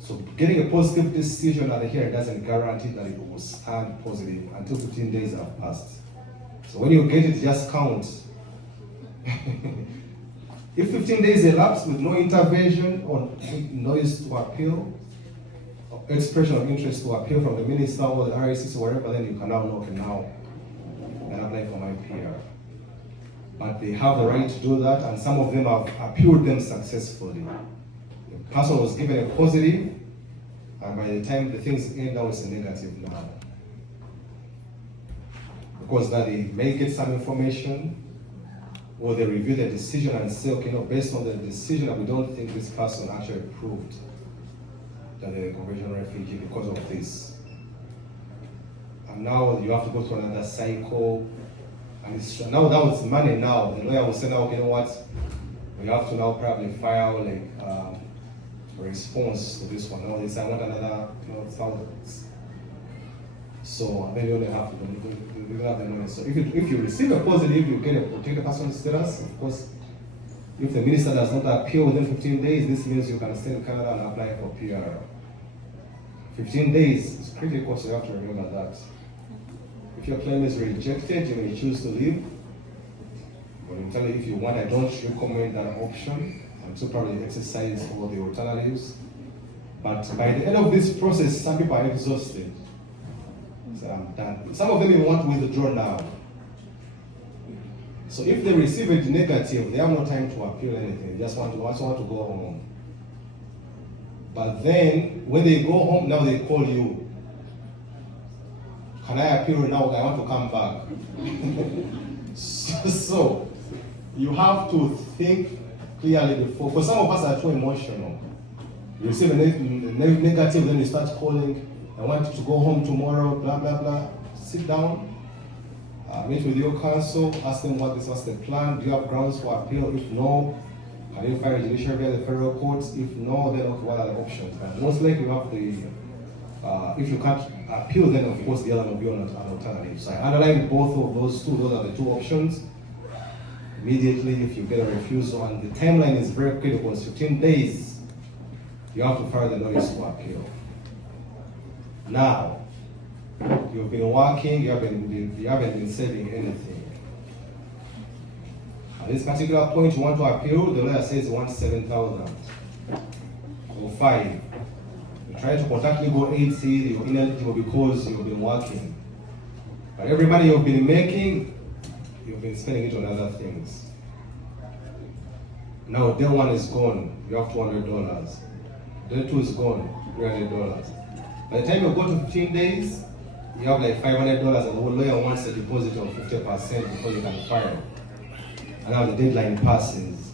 So getting a positive decision at the hearing doesn't guarantee that it will stand positive until 15 days have passed. So when you get it, just count. If 15 days elapse with no intervention or notice to appeal, or expression of interest to appeal from the minister or the RICC or whatever, then you can now knock it now and apply for my PR. But they have the right to do that, and some of them have appealed them successfully. The person was given a positive, and by the time the things end, now it's a negative now. Because now they may get some information, or they review the decision and say, okay, no, based on the decision, we don't think this person actually proved that they're a conventional refugee because of this. And now you have to go through another cycle. And it's now that was money now. The lawyer will say, now, okay, you know what? We have to now probably file a response to this one. Now they say, I want another thousands. So then you only have to do have the money. So if you receive a positive, you get a protected person status. Of course, if the minister does not appeal within 15 days, this means you can stay in Canada and apply for PR. 15 days is critical, so you have to remember that. If your claim is rejected, you may choose to leave. But I'll tell you, if you want, I don't recommend that option until probably exercise all the alternatives. But by the end of this process, some people are exhausted. So I'm done. Some of them may want to withdraw now. So if they receive it negative, they have no time to appeal anything. They just want to go home. But then, when they go home, now they call you. Can I appeal now? I want to come back. So, you have to think clearly before. For some of us are too emotional. You receive a negative, then you start calling. I want you to go home tomorrow, blah, blah, blah. Sit down, meet with your counsel, ask them what's the plan. Do you have grounds for appeal? If no, can you file a judicial review at the federal courts? If no, then okay, what are the options? But most likely you have the, if you can't appeal, then of course the other will be on an alternative. So I underline both of those two. Those are the two options. Immediately, if you get a refusal, and the timeline is very critical, it's 15 days, you have to file the notice to appeal. Now, you've been working, you haven't been saving anything. At this particular point, you want to appeal, the lawyer says you want 7,000 or 5. You try to contact legal aid, say you're ineligible because you've been working. But every money you've been making, you've been spending it on other things. Now, day 1 is gone, you have $200. Day 2 is gone, $300. By the time you go to 15 days, you have like $500 and the lawyer wants a deposit of 50% before you can file. And now the deadline passes.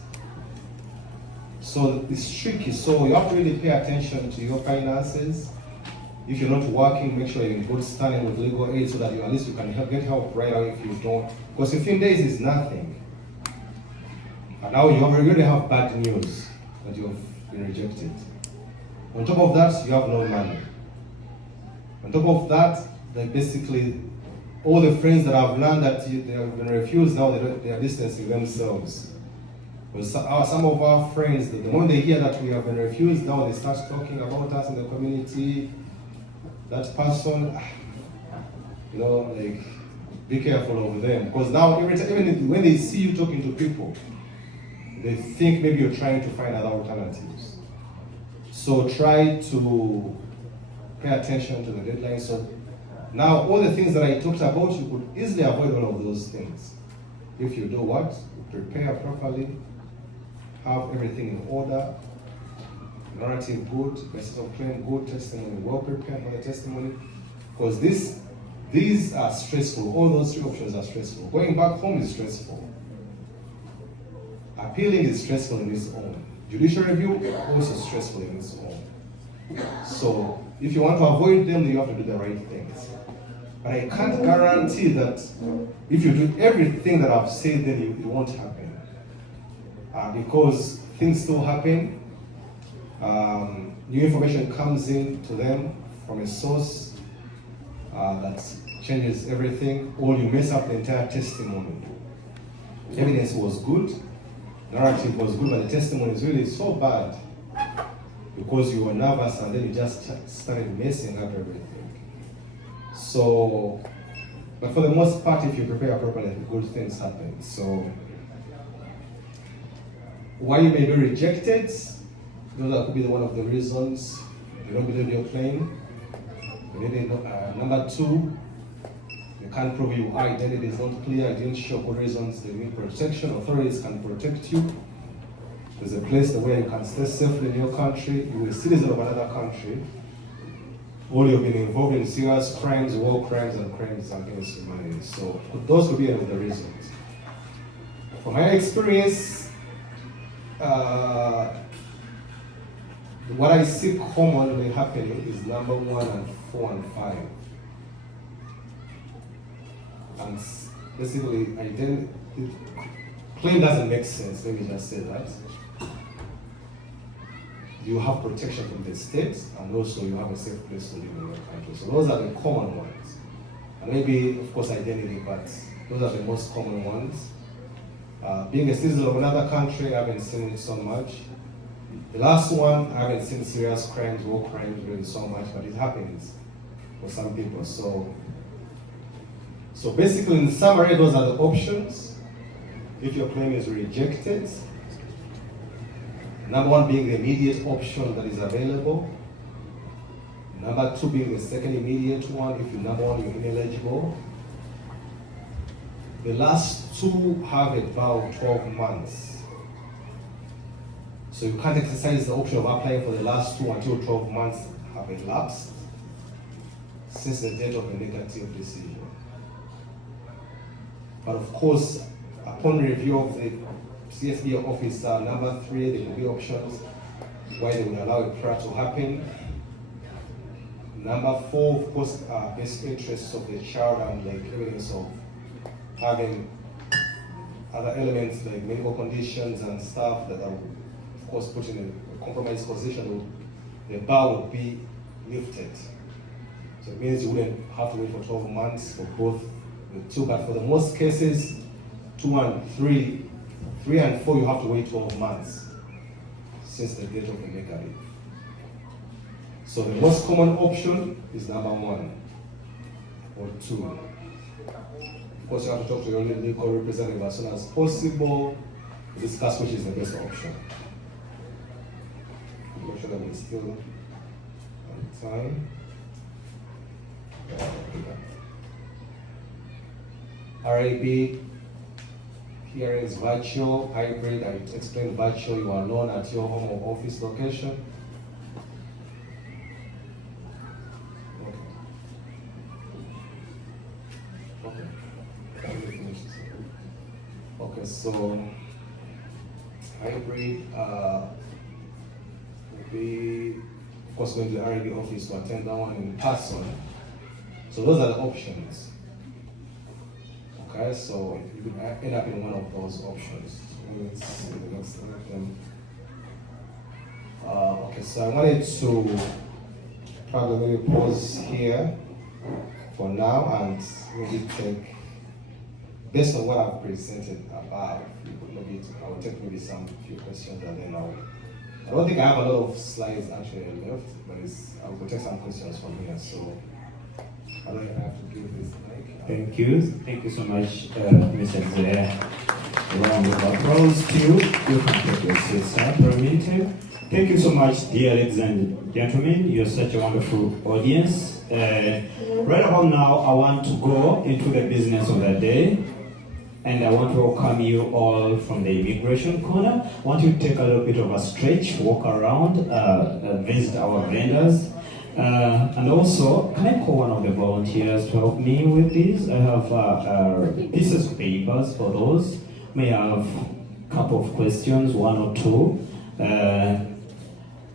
So it's tricky. So you have to really pay attention to your finances. If you're not working, make sure you're in good standing with legal aid so that at least you can get help right away if you don't. Because 15 days is nothing. And now you already have bad news that you've been rejected. On top of that, you have no money. On top of that, like basically all the friends that have learned that they have been refused, now they are distancing themselves. Because some of our friends, the moment they hear that we have been refused, now they start talking about us in the community. That person, you know, like, be careful of them. Because now, every time, even when they see you talking to people, they think maybe you're trying to find other alternatives. So try to pay attention to the deadline. So now, all the things that I talked about, you could easily avoid all of those things. If you do what? Prepare properly, have everything in order, narrative good, basis of claim good, testimony well prepared for the testimony. Because these are stressful. All those three options are stressful. Going back home is stressful. Appealing is stressful in its own. Judicial review also stressful in its own. So if you want to avoid them, you have to do the right things. But I can't guarantee that if you do everything that I've said, then it won't happen. Because things still happen. New information comes in to them from a source that changes everything, or you mess up the entire testimony. Evidence was good, narrative was good, but the testimony is really so bad because you were nervous and then you just started messing up everything. So, but for the most part, if you prepare properly, good things happen. So, why you may be rejected, that could be one of the reasons you don't believe your claim. Number two, you can't prove your identity is not clear, you didn't show good reasons, they need protection, authorities can protect you. There's a place where you can stay safely in your country, you're a citizen of another country, or you've been involved in serious crimes, war crimes, and crimes against humanity. So those could be one of the reasons. From my experience, what I see commonly happening is number 1 and 4 and 5. And basically, claim doesn't make sense, let me just say that. You have protection from the state, and also you have a safe place to live in your country. So those are the common ones. And maybe, of course, identity, but those are the most common ones. Being a citizen of another country, I haven't seen it so much. The last one, I haven't seen serious crimes, war crimes really so much, but it happens for some people. So basically, in summary, those are the options. If your claim is rejected, number 1 being the immediate option that is available. Number 2 being the second immediate one. If you're number 1, you're ineligible. The last 2 have about 12 months. So you can't exercise the option of applying for the last 2 until 12 months have elapsed since the date of the negative decision. But of course, upon review of the CSB officer, number 3, there will be options why they will allow a prayer to happen. Number 4, of course, best interests of the child and like evidence of having other elements like medical conditions and stuff that are, of course, put in a compromised position, the bar would be lifted. So it means you wouldn't have to wait for 12 months for both the 2, but for the most cases, 2 and 3, 3 and 4, you have to wait 12 months since the date of the negative. So the most common option is number 1 or 2. Of course, you have to talk to your legal representative as soon as possible to discuss which is the best option. Make sure that we're still on time. RAB hearings virtual, hybrid. I explained virtual, you are alone at your home or office location. Okay, so hybrid, of course, going to the RAB office to attend that one in person. So those are the options. Okay, so you could end up in one of those options. Let's see the next item. Okay, so I wanted to probably pause here for now and maybe take, based on what I've presented above, maybe I will take maybe some few questions and then I don't think I have a lot of slides actually left, but I will take some questions from here. So I don't have to give this mic. Thank you so much, Mr. Zaya. A round of applause to you. You can take your seats, sir, for a minute. Thank you so much, dear ladies and gentlemen. You're such a wonderful audience. Right about now, I want to go into the business of the day. And I want to welcome you all from the immigration corner. I want you to take a little bit of a stretch, walk around, visit our vendors. And also, can I call one of the volunteers to help me with this? I have pieces of papers for those. May I have a couple of questions, one or two.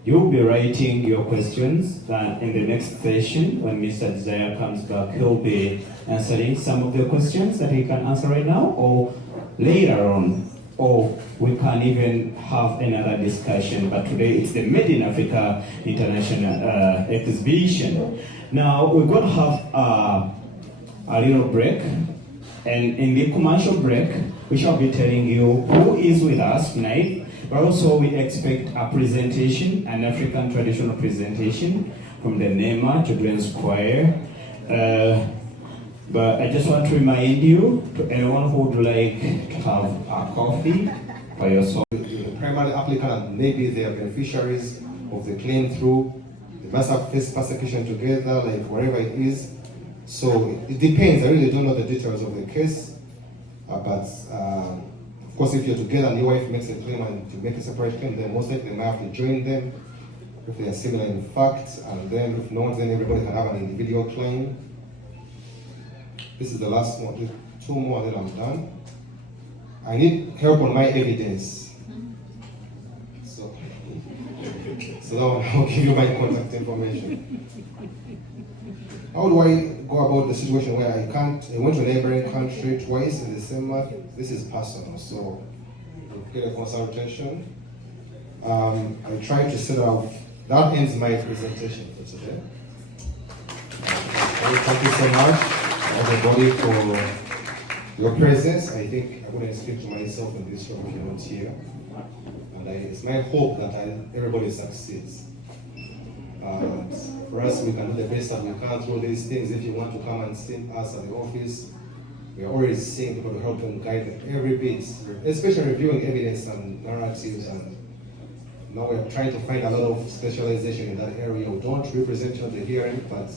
You'll be writing your questions in the next session. When Mr. Zaya comes back, he'll be answering some of the questions that he can answer right now or later on. Or we can even have another discussion. But today it's the Made in Africa International Exhibition. Now we're going to have a little break. And in the commercial break, we shall be telling you who is with us tonight. But also we expect a presentation, an African traditional presentation from the NEMA Children's Choir. But I just want to remind you, to anyone who would like to have a coffee for yourself. The primary applicant and maybe they are beneficiaries of the claim through, they must have faced persecution together, like wherever it is. So it depends, I really don't know the details of the case. Of course, if you're together and your wife makes a claim and to make a separate claim, then most likely they might have to join them if they are similar in fact, and then if not, then everybody can have an individual claim. This is the last one, two more, then I'm done. I need help on my evidence. So I'll give you my contact information. How do I go about the situation where I went to a neighboring country twice in the same month? This is personal, so I'll get a consultation. I try to set out, that ends my presentation for today. Thank you so much, everybody, for your presence. I think I wouldn't speak to myself in this room if you're not here. And it's my hope that everybody succeeds. For us, we can do the best that we can through these things. If you want to come and see us at the office, we are always seeing people to help and guide them every bit, especially reviewing evidence and narratives. And now we're trying to find a lot of specialization in that area. We don't represent you at the hearing, but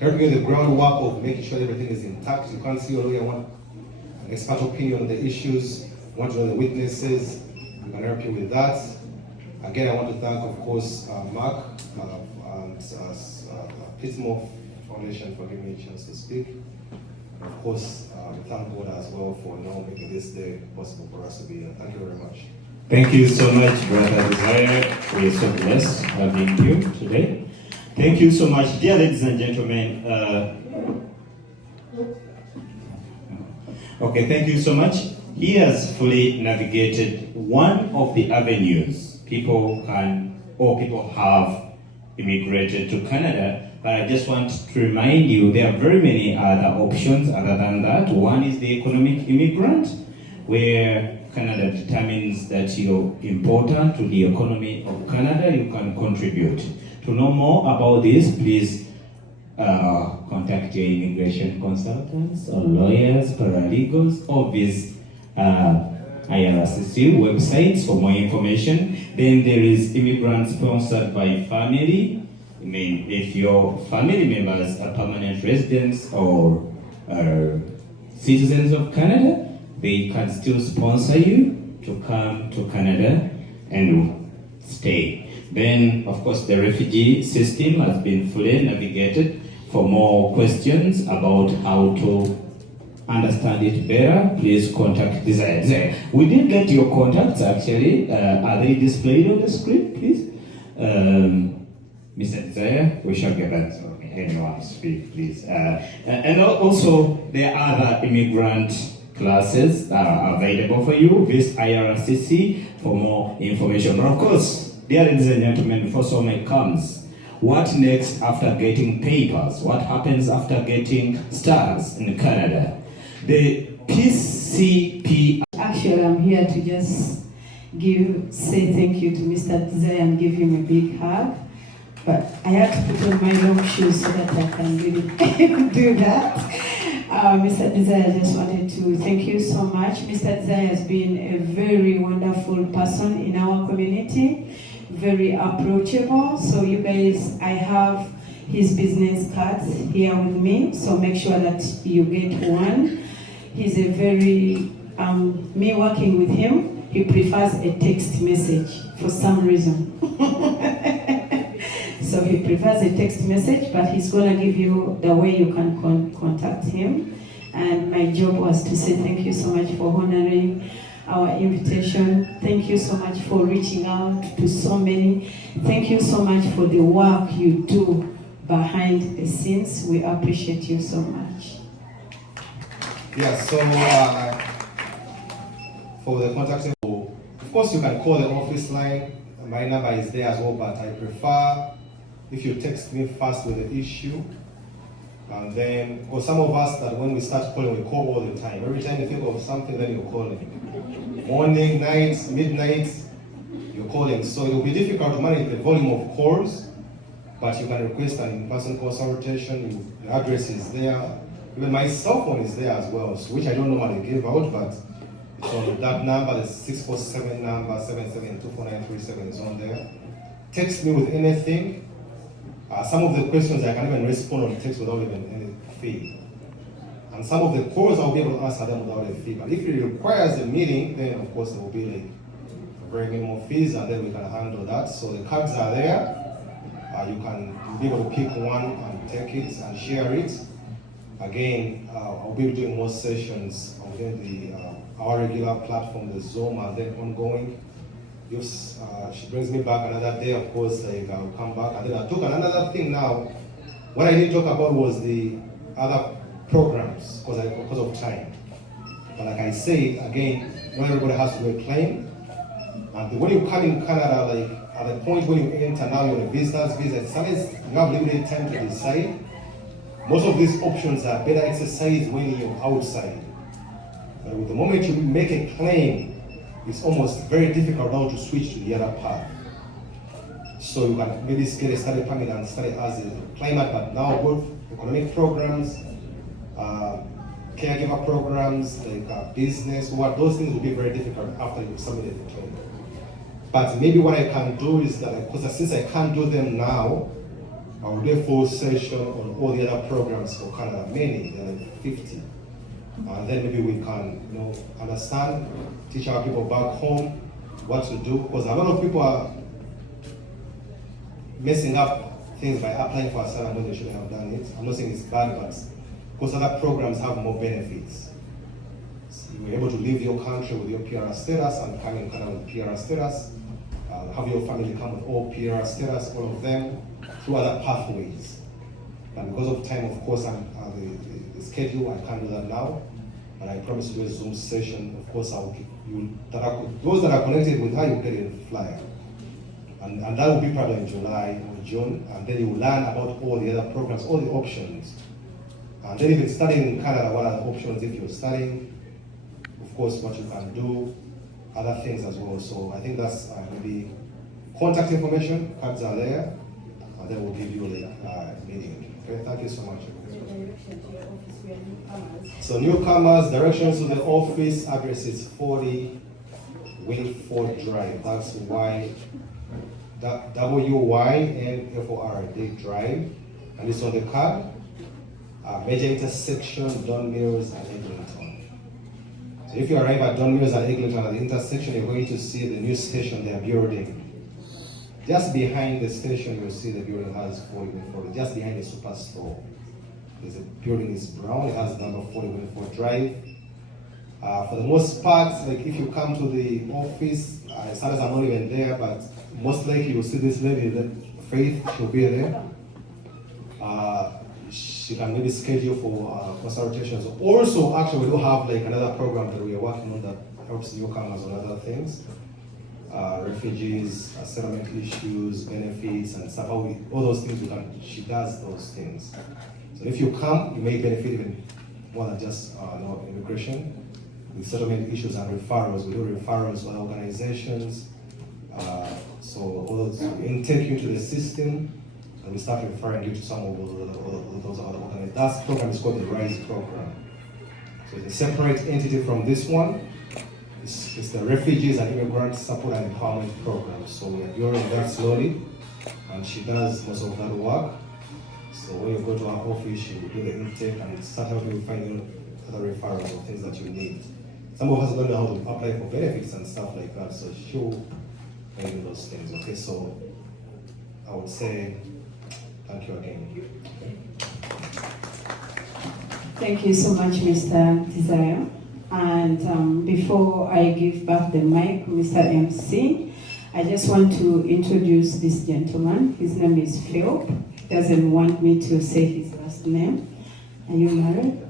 helping you the groundwork of making sure everything is intact. You can't see a lawyer, want an expert opinion on the issues, want to know the witnesses. We can help you with that. Again, I want to thank, of course, Mark and Pittsmore Foundation for giving me a chance to speak. And of course, thank God as well for making this day possible for us to be here. Thank you very much. Thank you so much, Brother Desire. We are so blessed having you today. Thank you so much, dear ladies and gentlemen. Okay, thank you so much. He has fully navigated one of the avenues people have immigrated to Canada, but I just want to remind you there are very many other options other than that. One is the economic immigrant, where Canada determines that you're important to the economy of Canada, you can contribute. To know more about this, please contact your immigration consultants or lawyers, paralegals, or visit IRCC websites for more information. Then there is immigrant sponsored by family. I mean, if your family members are permanent residents or citizens of Canada, they can still sponsor you to come to Canada and stay. Then, of course, the refugee system has been fully navigated. For more questions about how to understand it better, please contact Desire. We did get your contacts actually. Are they displayed on the screen, please? Mr. Desire, we shall get back to anyone to speak, please. And also, there are other immigrant classes that are available for you. Visit IRCC for more information. But of course, dear ladies and gentlemen, before someone comes, what next after getting papers? What happens after getting stars in Canada? The PCP. Actually, I'm here to just say thank you to Mr. Desire and give him a big hug. But I had to put on my long shoes so that I can really do that. Mr. Desire, I just wanted to thank you so much. Mr. Desire has been a very wonderful person in our community, very approachable. So you guys, I have his business cards here with me, so make sure that you get one. He's a very, me working with him, he prefers a text message for some reason. So he prefers a text message, but he's gonna give you the way you can contact him. And my job was to say thank you so much for honoring our invitation. Thank you so much for reaching out to so many. Thank you so much for the work you do behind the scenes. We appreciate you so much. Yeah, so for the contact info, of course you can call the office line. My number is there as well, but I prefer if you text me first with the issue. And then, or some of us that when we start calling, we call all the time. Every time you think of something, then you're calling. Morning, night, midnight, you're calling. So it will be difficult to manage the volume of calls, but you can request an in-person consultation. The address is there. Even my cell phone is there as well, so which I don't normally give out, but it's on that number, the 647 number, 7724937 is on there. Text me with anything. Some of the questions I can even respond on text without even any fee. And some of the calls I'll be able to answer them without a fee. But if it requires a meeting, then of course there will be like very minimal fees, and then we can handle that. So the cards are there. You'll be able to pick one and take it and share it. Again, I'll be doing more sessions on our regular platform, the Zoom, and then ongoing. If she brings me back another day, of course, I'll come back. And then I took another thing now. What I didn't talk about was the other programs because of time. But like I said, again, not everybody has to do a claim. And when you come in Canada, like at the point when you enter now, you're on a business visa, sometimes you have limited time to decide. Most of these options are better exercised when you're outside. But with the moment you make a claim, it's almost very difficult now to switch to the other path. So you can maybe get a study permit and study as a climate, but now both economic programs, caregiver programs, like business, those things will be very difficult after you submit the claim. But maybe what I can do is that, because since I can't do them now, I will do a full session on all the other programs for Canada, many, there are like 50. And then maybe we can, understand, teach our people back home what to do, because a lot of people are messing up things by applying for asylum when they shouldn't have done it. I'm not saying it's bad, but because other programs have more benefits. So you're able to leave your country with your PR status and come in Canada with PR status, have your family come with all PR status, all of them, through other pathways. And because of time, of course, the schedule, I can't do that now. But I promise to do a Zoom session. Of course, I'll give you those that are connected with her, you get a flyer. And that will be probably in July or June. And then you will learn about all the other programs, all the options. And then if you're studying in Canada, what are the options if you're studying? Of course, what you can do, other things as well. So I think that's maybe contact information, cards are there, and then we'll give you the meeting. Okay, thank you so much. So newcomers, directions to the office, address is 40 Wilford Drive. That's WYNFORD Drive, and it's on the card. Major intersection, Don Mills and Eglinton. So if you arrive at Don Mills and Eglinton at the intersection, you're going to see the new station they are building. Just behind the station, you'll see the building has 40 Wilford, just behind the superstore. There's a building is brown, it has number 40 Wilford Drive. For the most part, like if you come to the office, sometimes I'm not even there, but most likely you'll see this lady Faith, she'll be there. She can maybe schedule for consultations. Also, actually, we do have like another program that we are working on that helps newcomers on other things. Refugees, settlement issues, benefits, and stuff. All those things she does those things. So if you come, you may benefit even more than just immigration. With settlement issues and referrals, we do referrals to other organizations. So all those intake you to the system, and we start referring you to some of those other organizations. That program is called the RISE program. So it's a separate entity from this one. It's the Refugees and Immigrant Support and Empowerment Program. So we are doing that slowly, and she does most of that work. So when you go to our office, she will do the intake and start helping you find other referrals or things that you need. Some of us don't know how to apply for benefits and stuff like that, so she'll do those things. Okay, so I would say thank you again. Thank you so much, Mr. Desire. And before I give back the mic, Mr. MC, I just want to introduce this gentleman. His name is Phil. He doesn't want me to say his last name. Are you married?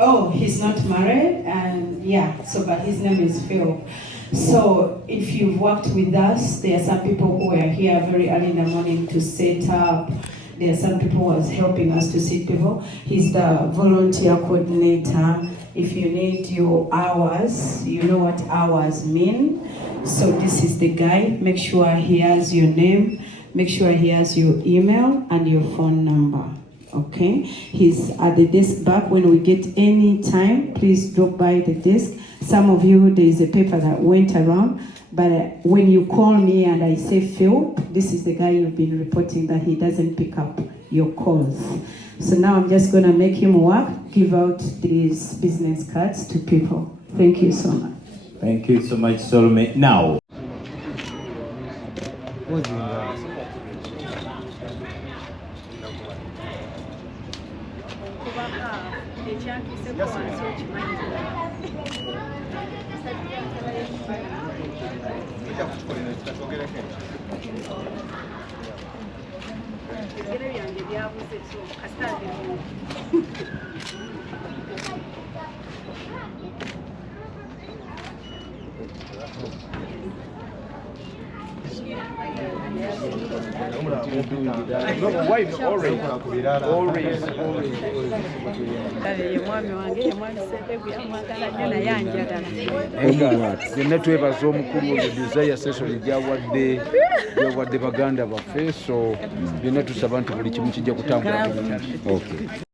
Oh, he's not married, and yeah, so but his name is Phil. So if you've worked with us, there are some people who are here very early in the morning to set up. There are some people who are helping us to see people. He's the volunteer coordinator. If you need your hours, you know what hours mean. So this is the guy. Make sure he has your name. Make sure he has your email and your phone number. Okay? He's at the desk back. When we get any time, please drop by the desk. Some of you, there is a paper that went around. But when you call me and I say Phil, this is the guy you've been reporting that he doesn't pick up your calls. So now I'm just going to make him work, give out these business cards to people. Thank you so much. Thank you so much, Salome. Now. Netwebaza omukulu Desire Session gyawadde baganda baffe, so byonna tusaba nti buli kimu kijja kutambula.